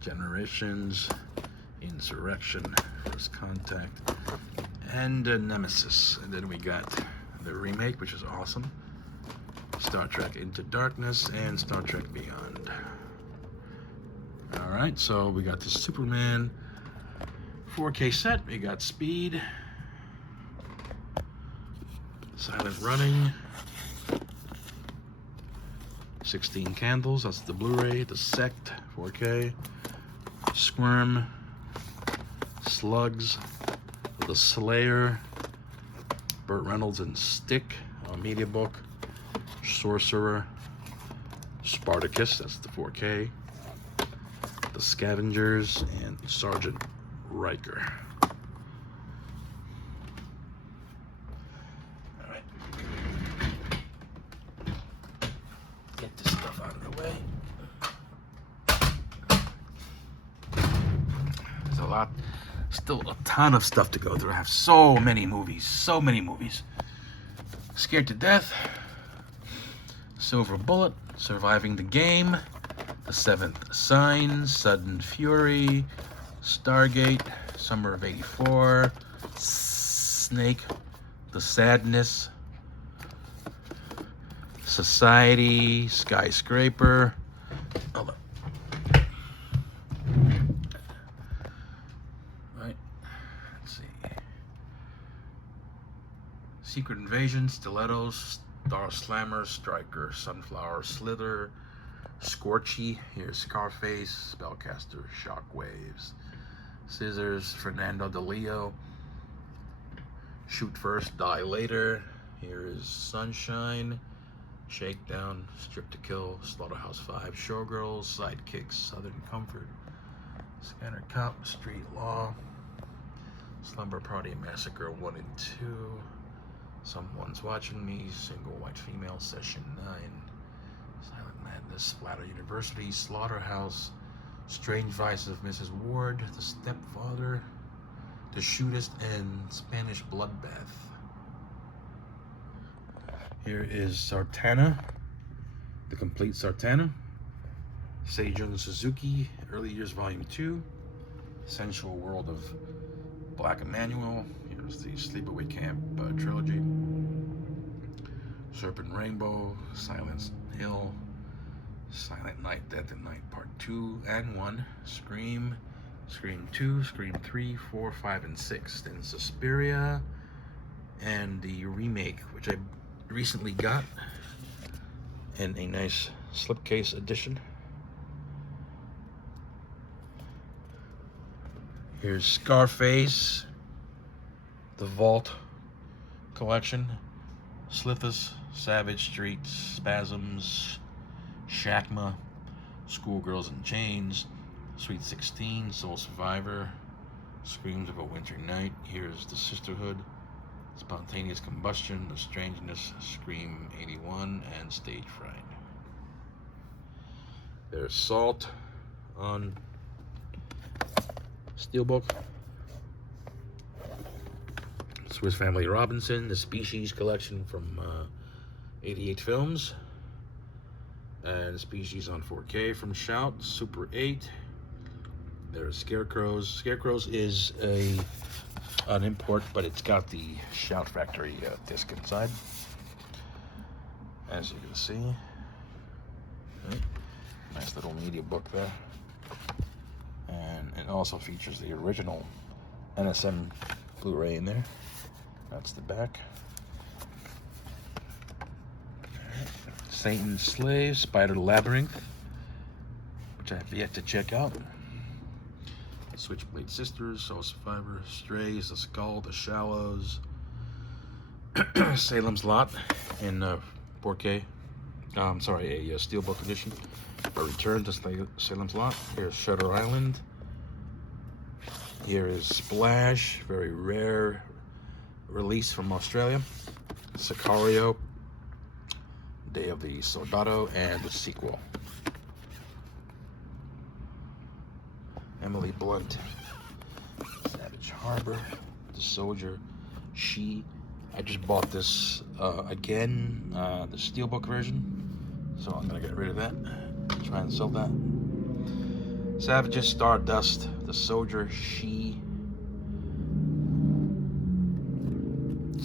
Generations. Insurrection. First Contact. And Nemesis. And then we got the remake, which is awesome. Star Trek Into Darkness and Star Trek Beyond. Alright, so we got the Superman 4K set. We got Speed. Silent Running. 16 Candles, that's the Blu-ray. The Sect 4K. Squirm. Slugs. The Slayer. Burt Reynolds and Stick, a media book. Sorcerer. Spartacus, that's the 4K. The Scavengers and Sergeant Riker. Alright. Get this stuff out of the way. still a ton of stuff to go through. I have so many movies, Scared to Death, Silver Bullet, Surviving the Game, The Seventh Sign, Sudden Fury, Stargate, Summer of '84, Snake, The Sadness, Society, Skyscraper. Hold on. Right. Let's see. Secret Invasion, Stilettos, Star Slammer, Striker, Sunflower, Slither, Scorchy. Here's Scarface, Spellcaster, Shockwaves, Scissors, Fernando de Leo, Shoot First, Die Later. Here is Sunshine, Shakedown, Strip to Kill, Slaughterhouse-5, Showgirls, Sidekicks, Southern Comfort, Scanner Cop, Street Law, Slumber Party Massacre 1 and 2, Someone's Watching Me, Single White Female, Session 9, Silent Madness, Splatter University, Slaughterhouse, Strange Vice of Mrs. Ward, The Stepfather, The Shootist, and Spanish Bloodbath. Here is Sartana, The Complete Sartana, Seijun Suzuki, Early Years Volume 2, Sensual World of Black Emmanuel. Here's the Sleepaway Camp trilogy, Serpent Rainbow, Silent Hill, Silent Night, Death at Night Part 2 and 1, Scream, Scream 2, Scream 3, 4, 5, and 6, then Suspiria, and the remake, which I recently got in a nice slipcase edition. Here's Scarface, the Vault collection, Slithus, Savage Street, Spasms, Shakma, Schoolgirls in Chains, Sweet 16, Soul Survivor, Screams of a Winter Night. Here's The Sisterhood, Spontaneous Combustion, The Strangeness, Scream 81, and Stage Fright. There's Salt on Steelbook, Swiss Family Robinson, The Species collection from 88 Films, and Species on 4K from Shout, Super 8. There's Scarecrows. Scarecrows is an import, but it's got the Shout Factory disc inside, as you can see. Right. Nice little media book there, and it also features the original NSM Blu-ray in there. That's the back. Satan's Slave, Spider Labyrinth, which I have yet to check out. Switchblade Sisters, Soul Survivor, Strays, The Skull, The Shallows, Salem's Lot in 4K. A Steelbook edition. A Return to Salem's Lot. Here's Shutter Island. Here is Splash, very rare release from Australia. Sicario, Day of the Soldado, and the sequel. Emily Blunt, Savage Harbor, The Soldier, She. I just bought this again, the Steelbook version, so I'm gonna get rid of that. Try and sell that. Savages, Stardust, The Soldier, She.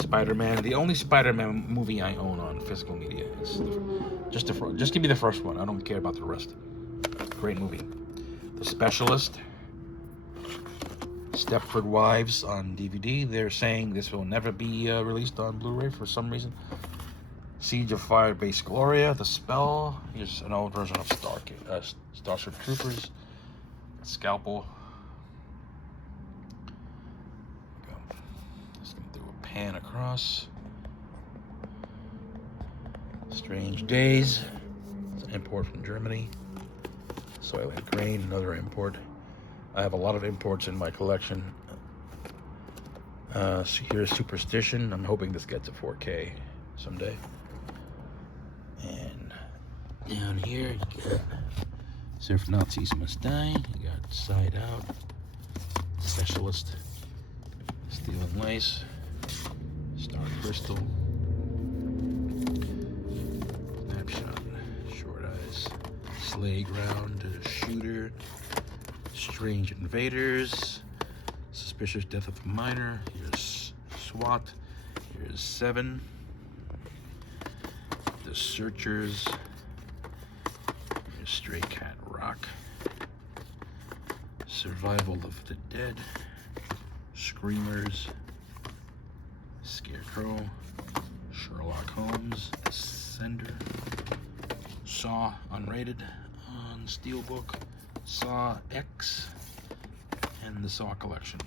Spider-Man, the only Spider-Man movie I own on physical media. Is just give me the first one. I don't care about the rest. Great movie. The Specialist, Stepford Wives on DVD. They're saying this will never be released on Blu-ray for some reason. Siege of Fire Base Gloria, The Spell. Here's an old version of Starship Troopers. Scalpel. Just gonna do a pan across. Strange Days. It's an import from Germany. Soylent Green, another import. I have a lot of imports in my collection. So here's Superstition. I'm hoping this gets a 4K someday. And down here, you got Surf Nazis Must Die. You got Side Out, Specialist, Steel and Lace, Star Crystal, Snapshot, Short Eyes, Slay Ground, Shooter, Strange Invaders, Suspicious Death of a Minor. Here's SWAT. Here's Seven, The Searchers. Here's Stray Cat Rock, Survival of the Dead, Screamers, Scarecrow, Sherlock Holmes, Sender, Saw unrated on Steelbook, Saw X, and the Saw collection.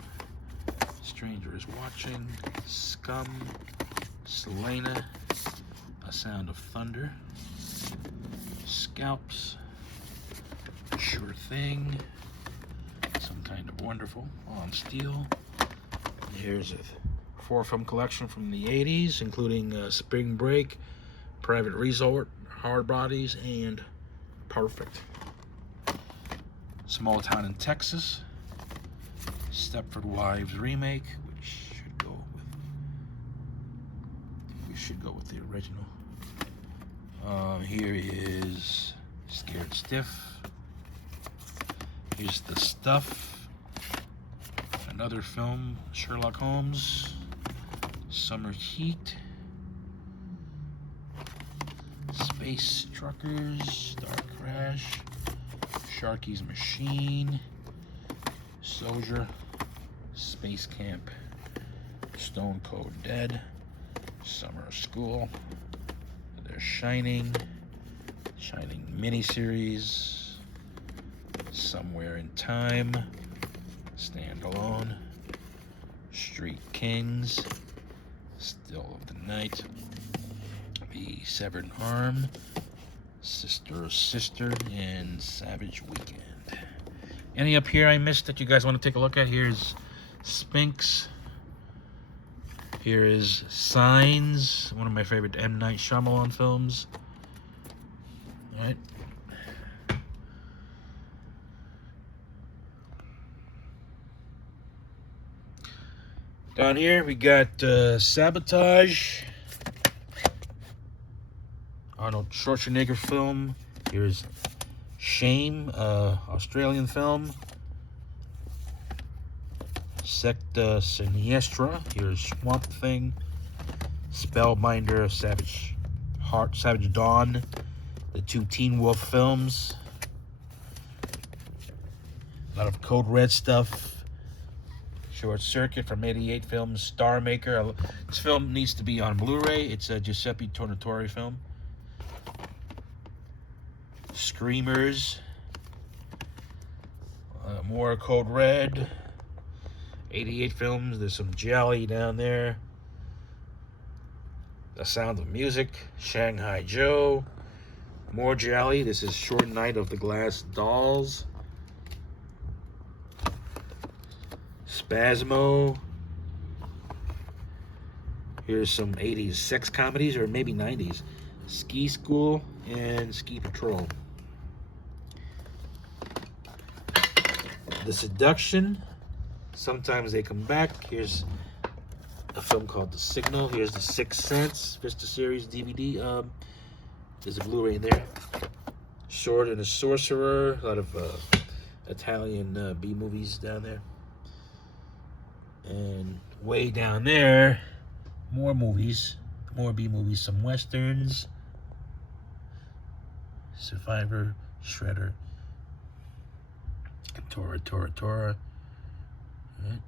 Stranger is Watching, Scum, Selena, A Sound of Thunder, Scalps, Sure Thing, Some Kind of Wonderful on Steel. Here's a 4-film collection from the 80s, including Spring Break, Private Resort, Hard Bodies, and Perfect. Small Town in Texas, Stepford Wives remake, which should go with the original. Here is Scared Stiff. Here's The Stuff, another film, Sherlock Holmes, Summer Heat, Space Truckers, Star Crash, Sharky's Machine, Soldier, Space Camp, Stone Cold Dead, Summer School, there's Shining miniseries, Somewhere in Time, Standalone, Street Kings, Still of the Night, The Severed Arm, Sister, and Savage Weekend. Any up here I missed that you guys want to take a look at? Here's Spinks. Here is Signs, one of my favorite M. Night Shyamalan films. All right. Down here we got Sabotage, Arnold Schwarzenegger film. Here's Shame, Australian film. Secta Siniestra. Here's Swamp Thing, Spellbinder, Savage Dawn, the 2 Teen Wolf films. A lot of Code Red stuff. Short Circuit from '88 film, Star Maker. This film needs to be on Blu-ray. It's a Giuseppe Tornatore film. Screamers. More Code Red. '88 films. There's some Jolly down there. The Sound of Music. Shanghai Joe. More Jolly. This is Short Night of the Glass Dolls. Spasmo. Here's some 80s sex comedies, or maybe 90s. Ski School and Ski Patrol. The Seduction. Sometimes They Come Back. Here's a film called The Signal. Here's The Sixth Sense, Vista Series DVD. There's a Blu-ray in there. Sword and the Sorcerer. A lot of Italian B movies down there. And way down there, more movies, more B movies, some westerns. Survivor, Shredder, Tora. Right.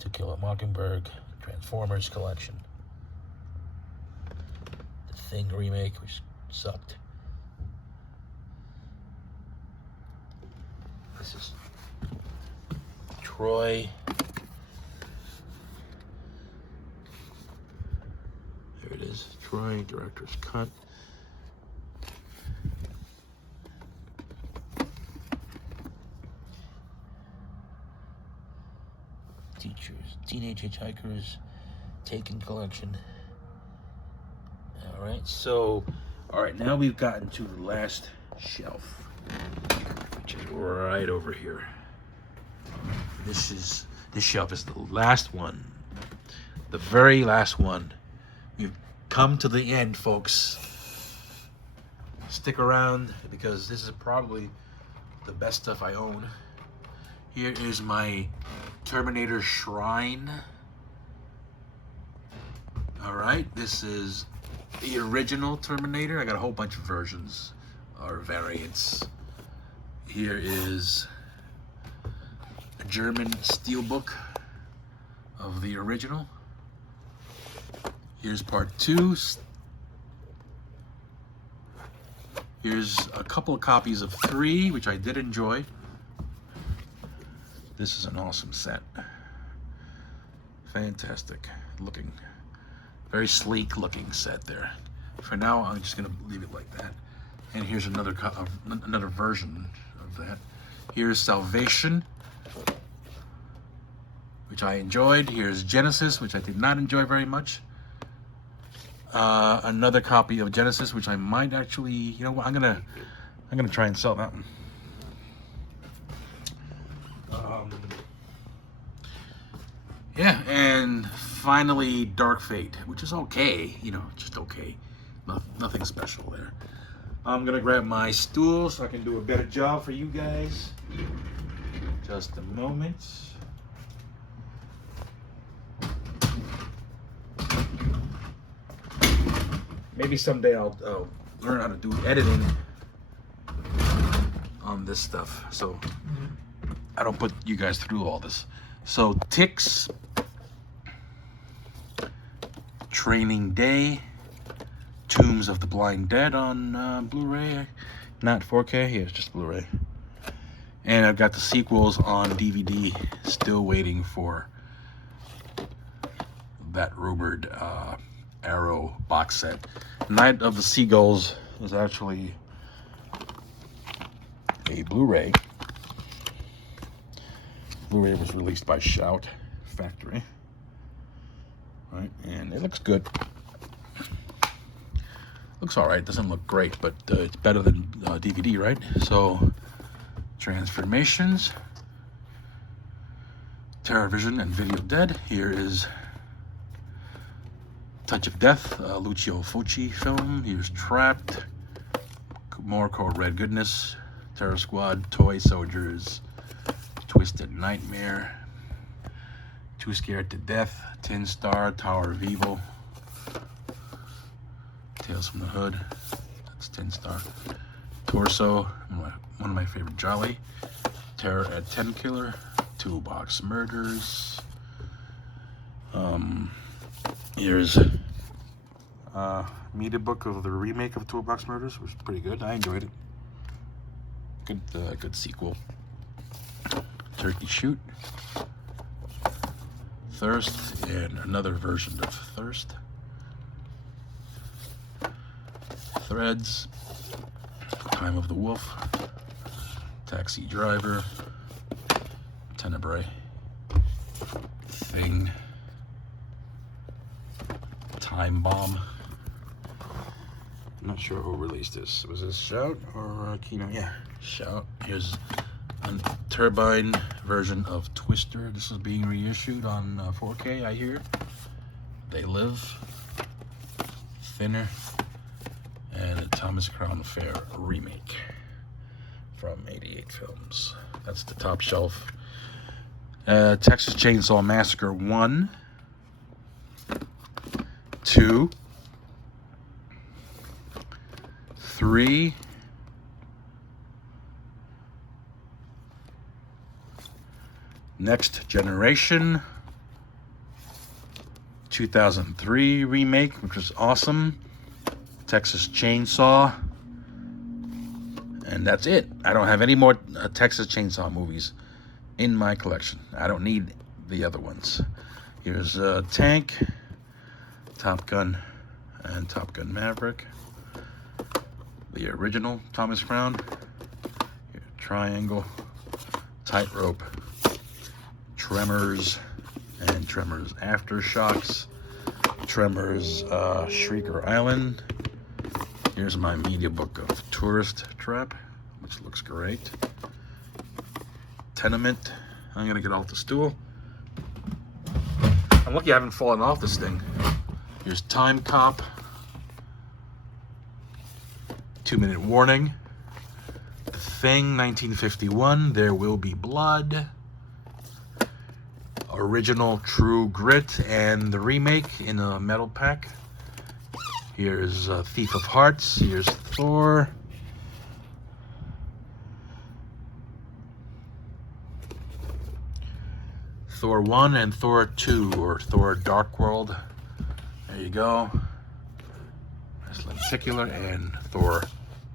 To Kill a Mockingbird, Transformers collection. The Thing remake, which sucked. This is Troy. There it is. Troy, director's cut. Teenage Hitchhikers, Taken collection. All right, so All right, now we've gotten to the last shelf, which is right over here. This shelf is the last one, the very last one. We've come to the end, folks. Stick around because this is probably the best stuff I own. Here is my Terminator Shrine. All right, this is the original Terminator. I got a whole bunch of versions or variants. Here is a German steelbook of the original. Here's part 2. Here's a couple of copies of 3, which I did enjoy. This is an awesome set. Fantastic looking. Very sleek looking set there. For now, I'm just gonna leave it like that. And here's another version of that. Here's Salvation, which I enjoyed. Here's Genesis, which I did not enjoy very much. Another copy of Genesis, which I might actually, you know what, I'm gonna try and sell that one. Yeah, and finally Dark Fate, which is okay, you know, just okay. Nothing special there. I'm gonna grab my stool so I can do a better job for you guys. Just a moment. Maybe someday I'll learn how to do editing on this stuff, so I don't put you guys through all this. So Ticks, Training Day, Tombs of the Blind Dead on Blu-ray, not 4K, yeah, it's just Blu-ray. And I've got the sequels on DVD, still waiting for that rumored Arrow box set. Night of the Seagulls is actually a Blu-ray. Blu-ray was released by Shout Factory. Right, and it looks good. Looks all right. Doesn't look great, but it's better than DVD, right? So, Transformations, TerrorVision, and Video Dead. Here is Touch of Death, Lucio Fulci film. Here's Trapped, more Code Red Goodness, Terror Squad, Toy Soldiers, Twisted Nightmare, Too Scared to Death, Tin Star, Tower of Evil, Tales from the Hood, that's Tin Star, Torso, one of my favorite Jolly, Terror at 10 Killer, Toolbox Murders. Here's media book of the remake of Toolbox Murders, which was pretty good. I enjoyed it. Good sequel. Turkey Shoot, Thirst, and another version of Thirst. Threads, Time of the Wolf, Taxi Driver, Tenebrae, Thing, Time Bomb. I'm not sure who released this. Was this Shout or Kino? Yeah, Shout. Here's a Turbine version of Twister. This is being reissued on 4K, I hear. They Live, Thinner, and a Thomas Crown Affair remake from 88 Films. That's the top shelf. Texas Chainsaw Massacre 1, 2, 3, Next Generation, 2003 remake, which was awesome, Texas Chainsaw, and that's it. I don't have any more Texas Chainsaw movies in my collection. I don't need the other ones. Here's Tank, Top Gun, and Top Gun Maverick. The original Thomas Crown. Here, Triangle, Tightrope, Tremors, and Tremors Aftershocks. Tremors Shrieker Island. Here's my media book of Tourist Trap, which looks great. Tenement. I'm gonna get off the stool. I'm lucky I haven't fallen off this thing. Here's Time Cop. 2-minute warning. The Thing, 1951. There Will Be Blood. Original True Grit and the remake in a metal pack. Here's Thief of Hearts. Here's Thor. Thor 1 and Thor 2, or Thor Dark World. There you go. That's Lenticular and Thor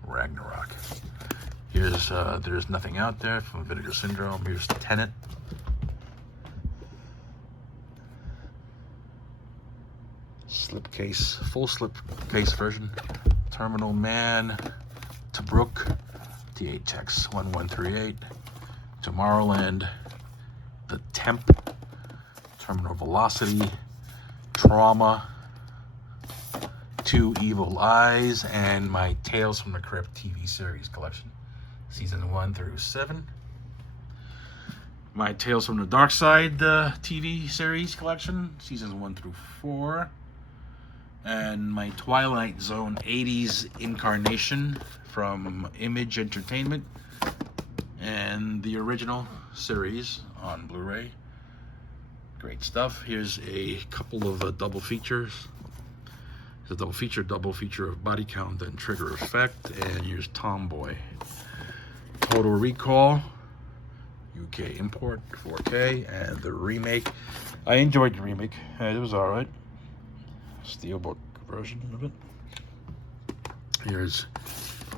Ragnarok. Here's There's Nothing Out There from Vinegar Syndrome. Here's Tenet. Slipcase, full slipcase version. Terminal Man, Tobruk, THX 1138, Tomorrowland, The Temp, Terminal Velocity, Trauma, Two Evil Eyes, and my Tales from the Crypt TV series collection, season 1 through 7. My Tales from the Dark Side TV series collection, seasons 1 through 4. And my Twilight Zone 80s incarnation from Image Entertainment, and the original series on Blu-ray. Great stuff. Here's a couple of double features. There's a double feature of Body Count and Trigger Effect, and here's Tomboy. Total Recall, UK import, 4K, and the remake. I enjoyed the remake. It was alright. Steelbook version of it. Here's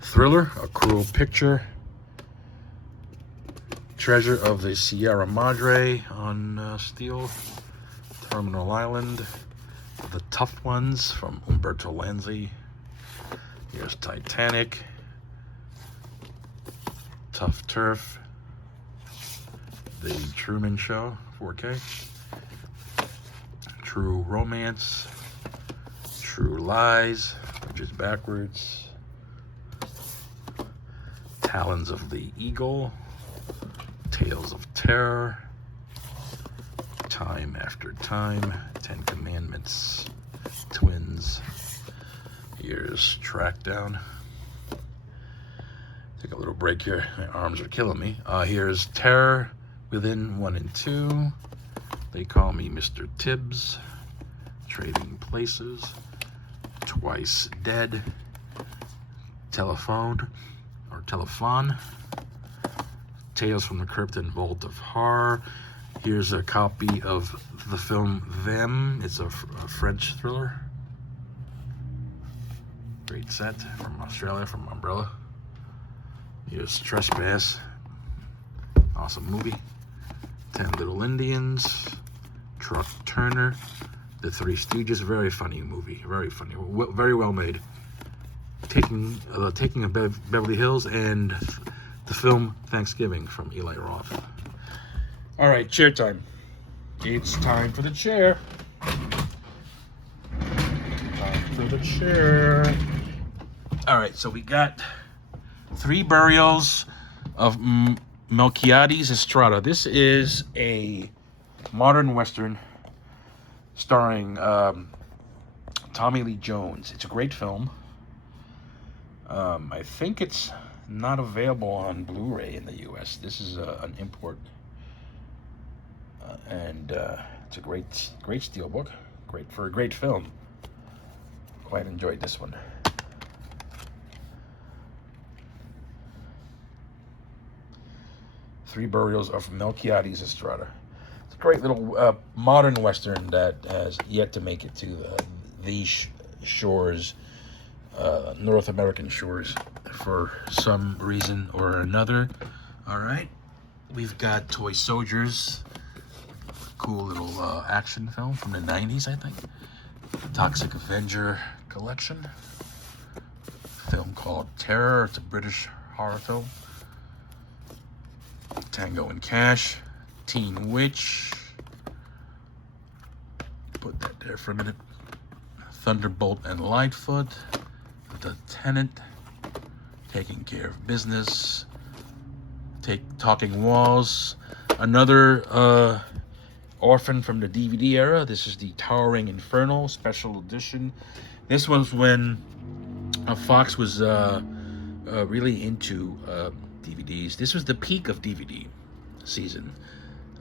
Thriller, A Cruel Picture. Treasure of the Sierra Madre on steel. Terminal Island. The Tough Ones from Umberto Lanzi. Here's Titanic. Tough Turf. The Truman Show, 4K. True Romance. True Lies, which is backwards. Talons of the Eagle. Tales of Terror. Time After Time. 10 Commandments. Twins. Here's Trackdown. Take a little break here. My arms are killing me. Here's Terror Within 1 and 2. They Call Me Mr. Tibbs. Trading Places. Twice Dead. Telephone, or Telephone. Tales from the Crypt and Vault of Horror. Here's a copy of the film Them. It's a French thriller. Great set from Australia, from Umbrella. Here's Trespass. Awesome movie. 10 Little Indians. Truck Turner. The Three Stooges. Very funny movie. Very funny. Very well made. Taking of Beverly Hills, and the film Thanksgiving from Eli Roth. All right, chair time. It's time for the chair. Time for the chair. All right, so we got Three Burials of Melquiades Estrada. This is a modern Western starring Tommy Lee Jones. It's a great film. I think it's not available on Blu-ray in the U.S. This is an import, and it's a great steelbook. Great for a great film. Quite enjoyed this one. Three Burials of Melquiades Estrada. It's a great little modern Western that has yet to make it to the shores, North American shores, for some reason or another. All right, we've got Toy Soldiers, cool little action film from the 90s, I think. Toxic Avenger collection, film called Terror. It's a British horror film. Tango and Cash, Teen Witch. Put that there for a minute. Thunderbolt and Lightfoot, The Tenant, Taking Care of Business, Talking Walls, another orphan from the DVD era. This is the Towering Inferno special edition. This was when Fox was really into DVDs. This was the peak of DVD season.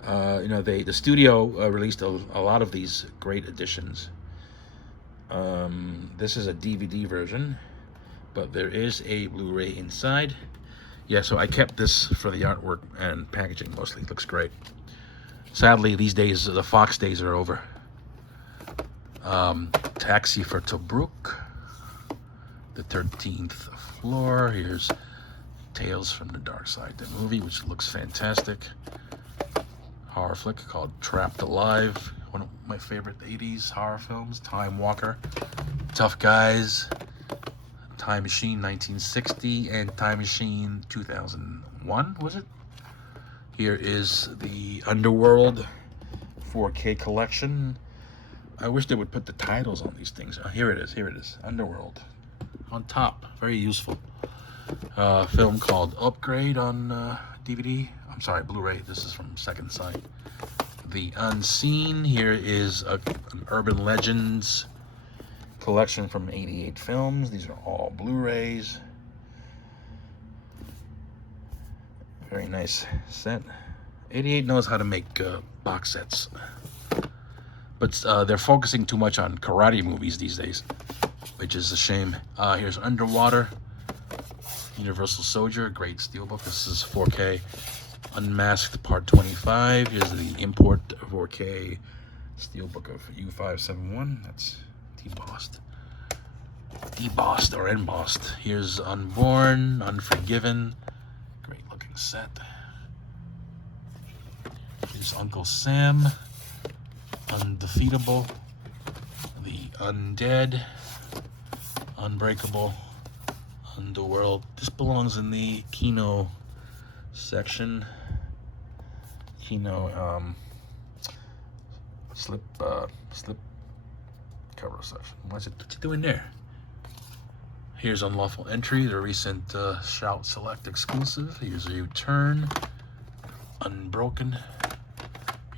The studio released a lot of these great editions. This is a DVD version, but there is a Blu-ray inside. Yeah, so I kept this for the artwork and packaging mostly. It looks great. Sadly, these days, the Fox days are over. Taxi for Tobruk, The 13th Floor. Here's Tales from the Dark Side, the movie, which looks fantastic. Horror flick called Trapped Alive, one of my favorite 80s horror films. Time Walker, Tough Guys, Time Machine 1960, and Time Machine 2001, was it? Here is the Underworld 4K collection. I wish they would put the titles on these things. Here it is, Underworld. On top, very useful. Film called Upgrade on DVD. I'm sorry, Blu-ray. This is from Second Sight. The Unseen. Here is an Urban Legends collection from 88 films. These are all Blu-rays. Very nice set. 88 knows how to make box sets. But they're focusing too much on karate movies these days, which is a shame. Here's Underwater, Universal Soldier, great steelbook. This is 4K. Unmasked Part 25. Here's the import 4K steelbook of U571. That's debossed or embossed. Here's Unborn, Unforgiven. Great looking set. Here's Uncle Sam, Undefeatable, The Undead, Unbreakable, Underworld. This belongs in the Kino section. Kino slip cover section. What's it doing there? Here's Unlawful Entry, the recent Shout Select exclusive. Here's a U-Turn, Unbroken.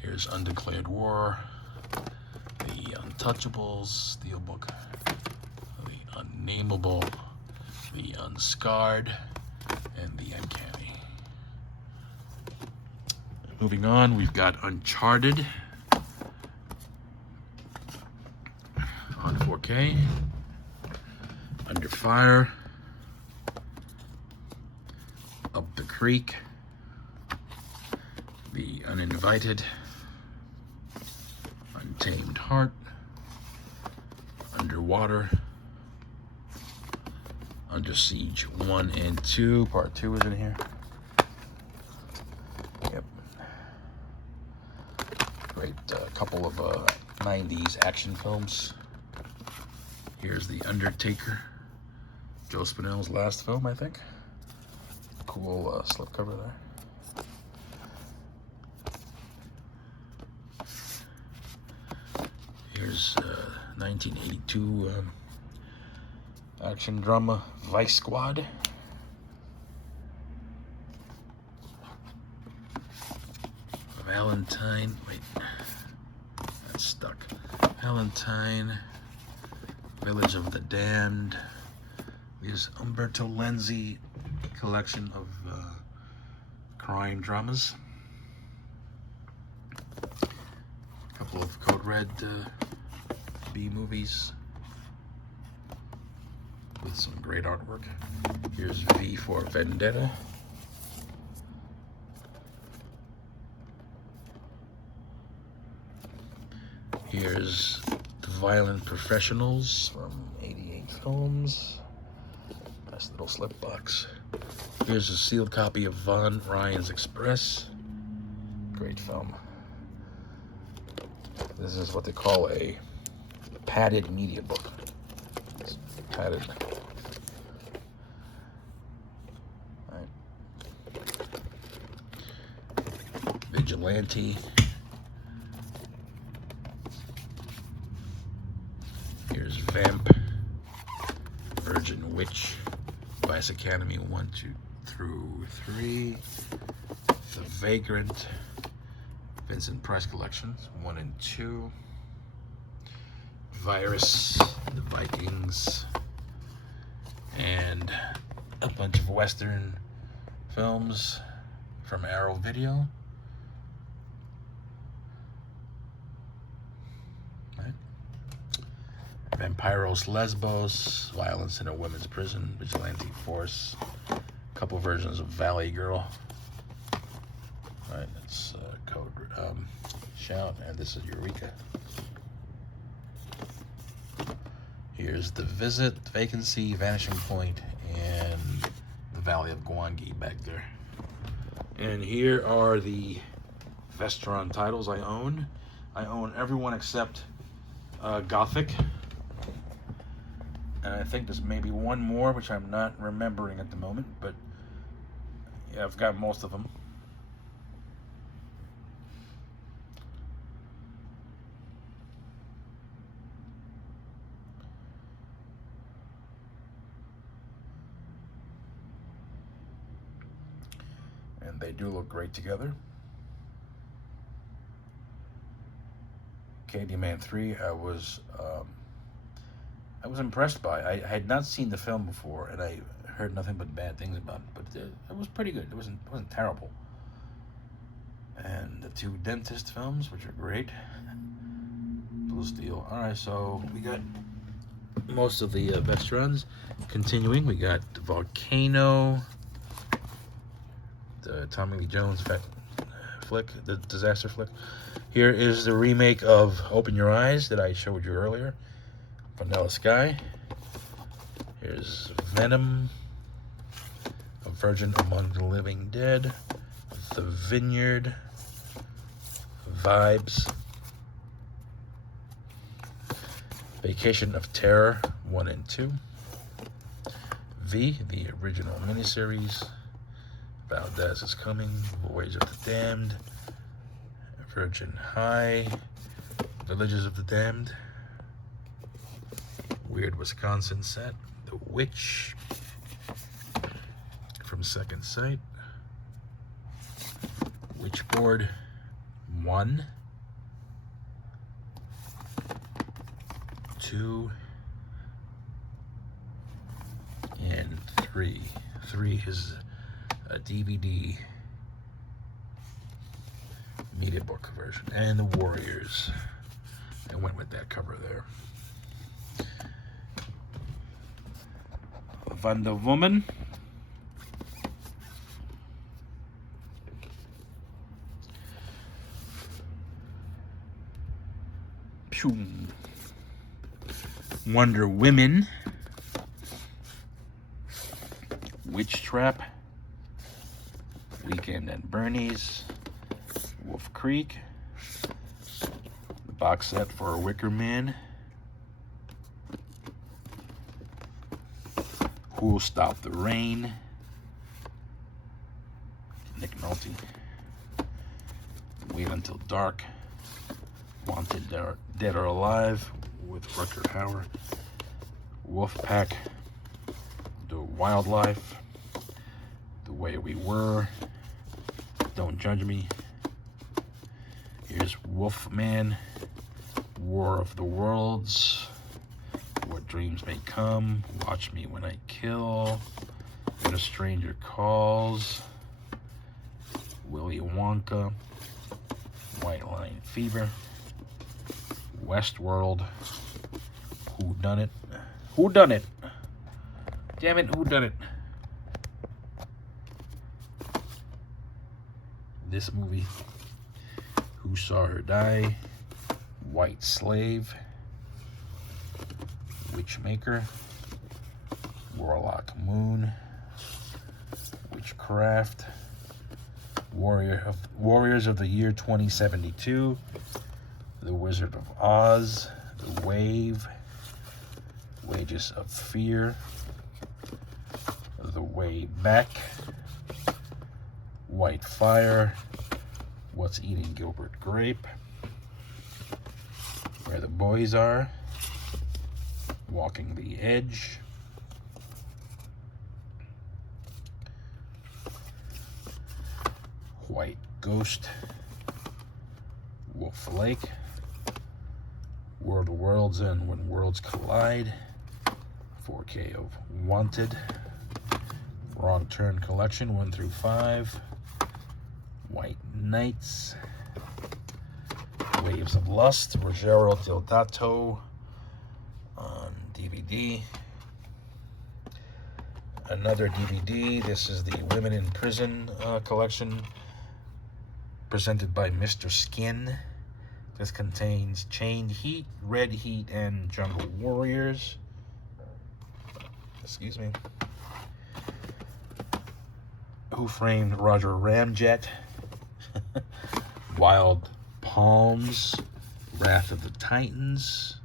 Here's Undeclared War, The Untouchables, Steelbook, The Unnameable, The Unscarred, and The Uncanny. Moving on, we've got Uncharted on 4K, Under Fire, Up the Creek, The Uninvited, Untamed Heart, Underwater, Under Siege 1 and 2. Part 2 is in here. Yep. Great couple of 90s action films. Here's The Undertaker, Joe Spinell's last film, I think. Cool slipcover there. Here's 1982 action drama Vice Squad. Valentine, wait, that's stuck. Valentine, Village of the Damned. Here's Umberto Lenzi collection of crime dramas. A couple of Code Red B movies with some great artwork. Here's V for Vendetta. Here's The Violent Professionals from 88 films. Nice little slip box. Here's a sealed copy of Von Ryan's Express. Great film. This is what they call a padded media book. It's padded. All right. Vigilante. Here's Vamp. Virgin Witch, Vice Academy 1, 2 through 3, The Vagrant, Vincent Price Collections 1 and 2, Virus, The Vikings, and a bunch of Western films from Arrow Video. Right. Vampiros Lesbos, Violence in a Women's Prison, Vigilante Force, a couple versions of Valley Girl. Right, that's code Shout, and this is Eureka. Here's The Visit, Vacancy, Vanishing Point, and the Valley of Gwangi back there. And here are the Vestron titles I own. I own everyone except Gothic. And I think there's maybe one more, which I'm not remembering at the moment, but yeah, I've got most of them. And they do look great together. Candyman 3, I was impressed by. I had not seen the film before, and I heard nothing but bad things about it. But it was pretty good. It wasn't terrible. And the 2 Dentist films, which are great. Blue Steel. All right, so we got most of the best runs. Continuing, we got Volcano, the Tommy Lee Jones flick, the disaster flick. Here is the remake of Open Your Eyes that I showed you earlier. Vanilla Sky. Here's Venom, A Virgin Among the Living Dead, The Vineyard, Vibes, Vacation of Terror 1 and 2, V, the original miniseries, Valdez is Coming, Voyage of the Damned, Virgin High, Villages of the Damned, Weird Wisconsin Set, The Witch, From Second Sight, Witchboard 1, 2, and 3. 3 is a DVD media book version, and the Warriors. I went with that cover there. Wonder Woman. Wonder Women. Witch Trap. Weekend at Bernie's. Wolf Creek. The box set for Wicker Man. Who'll Stop the Rain? Nick Nolte. Wait Until Dark. Wanted Dead or Alive with Rutger Hauer. Wolfpack. The Wildlife. The Way We Were. Don't Judge Me. Here's Wolfman. War of the Worlds. What Dreams May Come. Watch Me When I Kill. When a Stranger Calls. Willy Wonka. White Line Fever. Westworld. Who Done It? Who Done It? Damn it, who done it? This movie. Who Saw Her Die? White Slave. Witchmaker. Warlock Moon. Witchcraft. Warriors of the Year 2072. The Wizard of Oz. The Wave. Wages of Fear. The Way Back. White Fire. What's Eating Gilbert Grape. Where the Boys Are. Walking the Edge. White Ghost, Wolf Lake, World of Worlds and When Worlds Collide, 4K of Wanted, Wrong Turn Collection 1 through 5, White Knights, Waves of Lust, Ruggero Deodato on DVD. Another DVD. This is the Women in Prison collection presented by Mr. Skin. This contains Chained Heat, Red Heat, and Jungle Warriors. Excuse me. Who Framed Roger Ramjet? Wild Palms, Wrath of the Titans,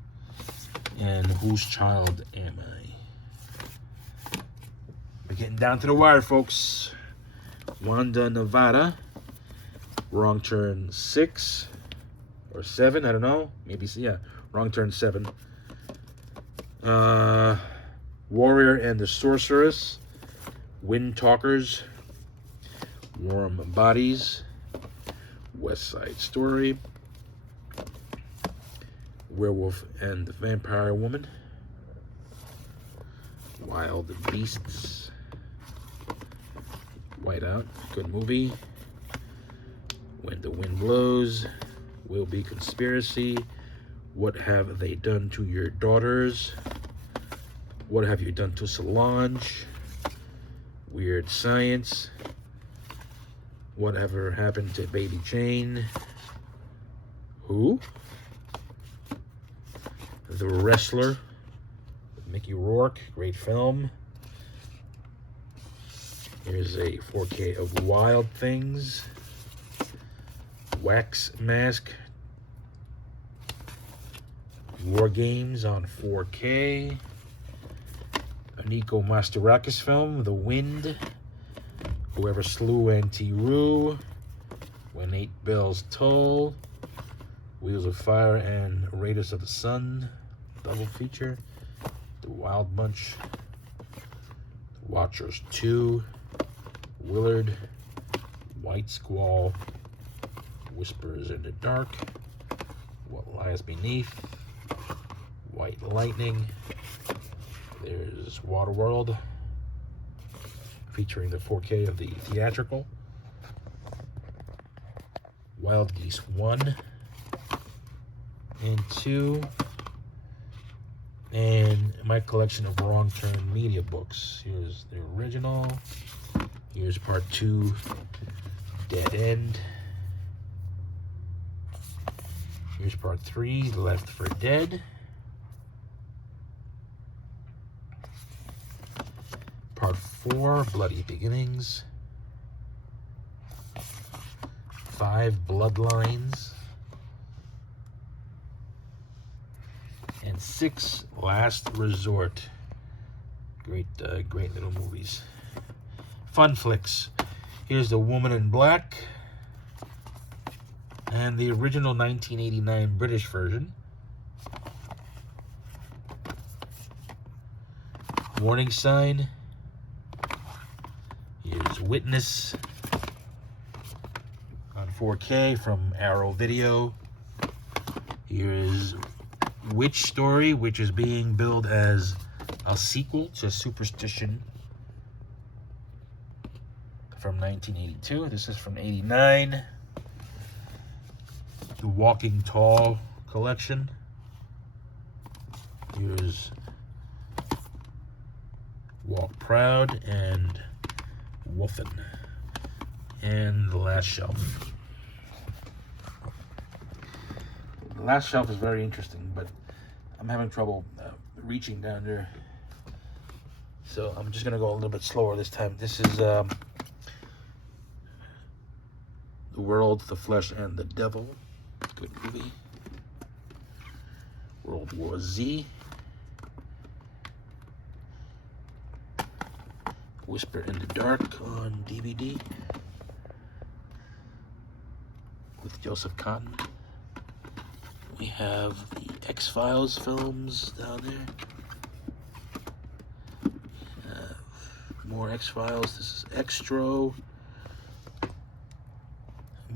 and Whose Child Am I? We're getting down to the wire, folks. Wanda Nevada, Wrong Turn 6 or 7, I don't know. Maybe, yeah, Wrong Turn 7. Warrior and the Sorceress, Wind Talkers, Warm Bodies, West Side Story, Werewolf and the Vampire Woman, Wild Beasts, Whiteout, good movie, When the Wind Blows, Will Be Conspiracy, What Have They Done to Your Daughters, What Have You Done to Solange, Weird Science, Whatever Happened to Baby Jane, Who? The Wrestler, with Mickey Rourke, great film. Here's a 4K of Wild Things, Wax Mask, War Games on 4K, a Nico Mastorakis film, The Wind, Whoever Slew Auntie Roo, When 8 Bells Toll, Wheels of Fire and Raiders of the Sun, double feature, The Wild Bunch, The Watchers 2, Willard, White Squall, Whispers in the Dark, What Lies Beneath, White Lightning, there's Waterworld, featuring the 4K of the theatrical, Wild Geese 1 and 2, and my collection of Wrong Turn media books. Here's the original, here's part 2, Dead End, here's part 3, Left for Dead, part 4, Bloody Beginnings, 5, Bloodlines, and 6, Last Resort. Great little movies. Fun flicks. Here's The Woman in Black and the original 1989 British version. Warning Sign. Here's Witness on 4K from Arrow Video. Here's Witch Story, which is being billed as a sequel to Superstition from 1982. This is from 89. The Walking Tall collection. Here's Walk Proud and Wolfen. And The Last Shelf. The Last Shelf is very interesting, but I'm having trouble reaching down there. So I'm just going to go a little bit slower this time. This is The World, the Flesh, and the Devil. Good movie. World War Z. Whisper in the Dark on DVD with Joseph Cotton. We have the X-Files films down there. More X-Files. This is Extro.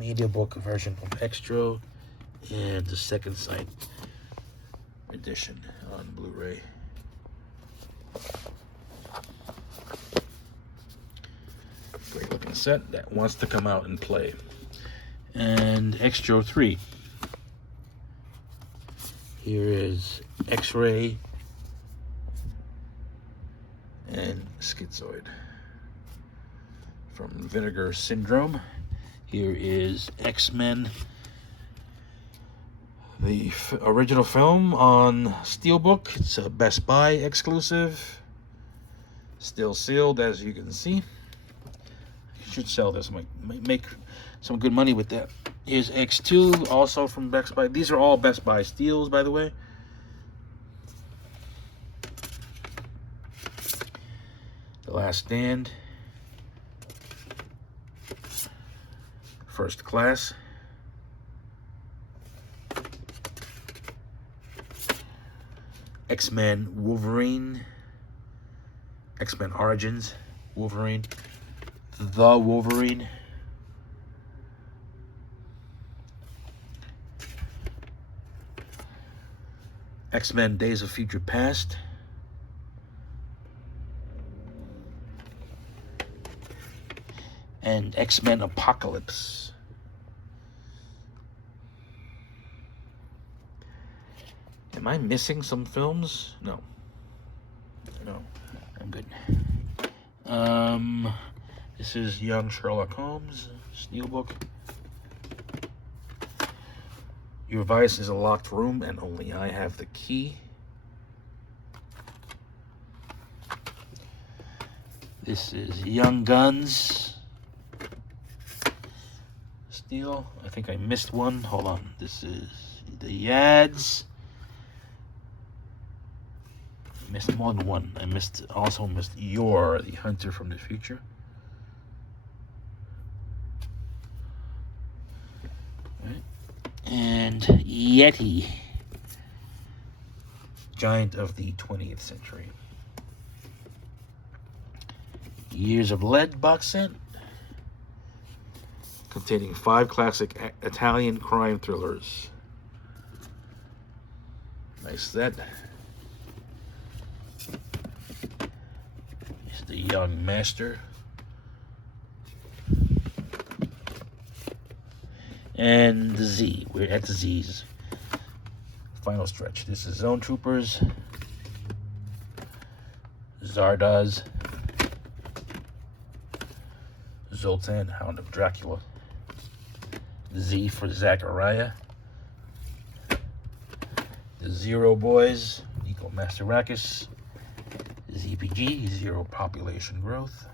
media book version of Extra and the second sight edition on Blu-ray. Great looking set that wants to come out and play. And Extra 3. Here is X-Ray and Schizoid. From Vinegar Syndrome. Here is X-Men, the original film on Steelbook. It's a Best Buy exclusive. Still sealed, as you can see. I should sell this. Might make some good money with that. Here's X2, also from Best Buy. These are all Best Buy steals, by the way. The Last Stand. First Class. X-Men Wolverine. X-Men Origins Wolverine. The Wolverine. X-Men Days of Future Past. And X-Men Apocalypse. Am I missing some films? No. No, I'm good. This is Young Sherlock Holmes, Steelbook. Your vice is a locked room and only I have the key. This is Young Guns. Steel. I think I missed one. Hold on. This is the Yads. I missed more than one. I also missed Yor, the Hunter from the Future. Right. And Yeti, Giant of the 20th Century. Years of Lead box set, containing 5 classic Italian crime thrillers. Nice set. Here's the Young Master. And the Z. We're at the Z's. Final stretch. This is Zone Troopers. Zardoz. Zoltan, Hound of Dracula. Z for Zachariah. The Zero Boys, Nico Masterakis. ZPG, Zero Population Growth.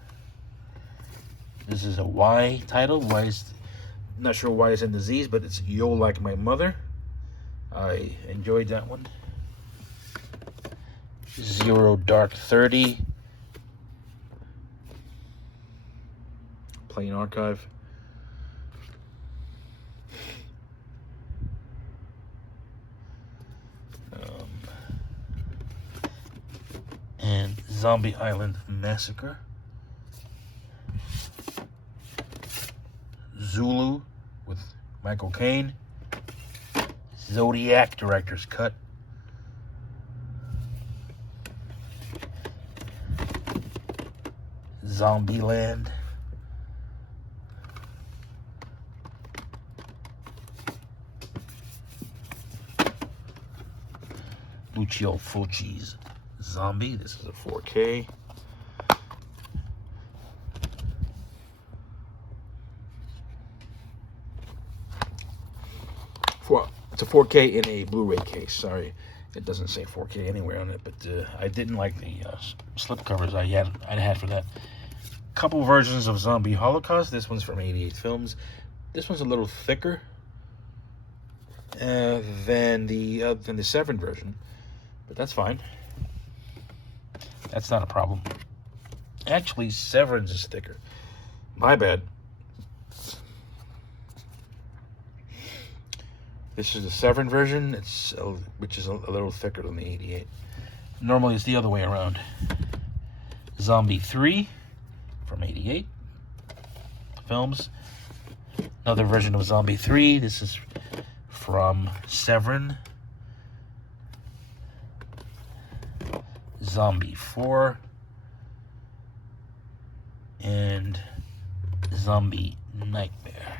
This is a Y title. Y is, not sure why it's in the Z's, but it's Yo Like My Mother. I enjoyed that one. Zero Dark 30. Plain Archive. And Zombie Island Massacre. Zulu with Michael Caine. Zodiac Director's Cut. Zombieland. Lucio Fulci's Zombie. This is a 4K. It's a 4K in a Blu-ray case. Sorry, it doesn't say 4K anywhere on it, but I didn't like the slip covers I had for that. Couple versions of Zombie Holocaust. This one's from 88 Films. This one's a little thicker than the Severin version, but that's fine. That's not a problem. Actually, Severin's is thicker. My bad. This is the Severin version, which is a little thicker than the 88. Normally, it's the other way around. Zombie 3 from 88 Films. Another version of Zombie 3. This is from Severin. Zombie 4. And Zombie Nightmare.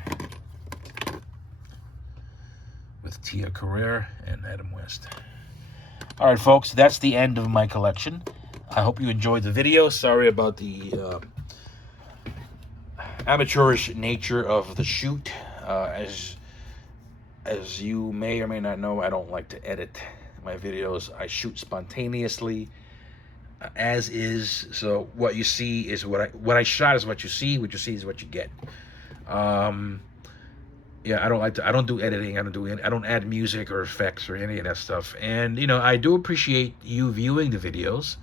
With Tia Carrere and Adam West. Alright, folks, that's the end of my collection. I hope you enjoyed the video. Sorry about the amateurish nature of the shoot. As you may or may not know, I don't like to edit my videos. I shoot spontaneously, as is. So what you see is what I shot is what you see. What you see is what you get. Yeah, I don't do editing. I don't add music or effects or any of that stuff. And you know, I do appreciate you viewing the videos,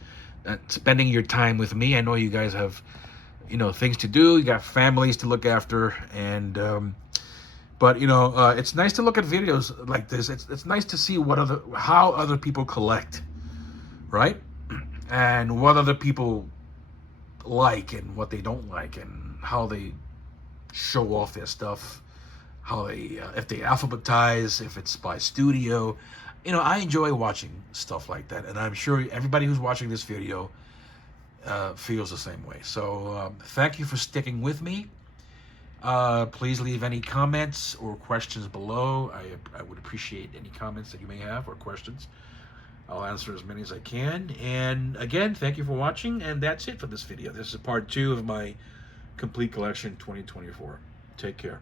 spending your time with me. I know you guys have, you know, things to do. You got families to look after, and but you know, it's nice to look at videos like this. It's nice to see how other people collect, right? And what other people like and what they don't like, and how they show off their stuff, how they if they alphabetize, if it's by studio. You know, I enjoy watching stuff like that, and I'm sure everybody who's watching this video feels the same way. So thank you for sticking with me. Please leave any comments or questions below. I would appreciate any comments that you may have or questions. I'll answer as many as I can. And again, thank you for watching, and that's it for this video. This is part 2 of my complete collection 2024. Take care.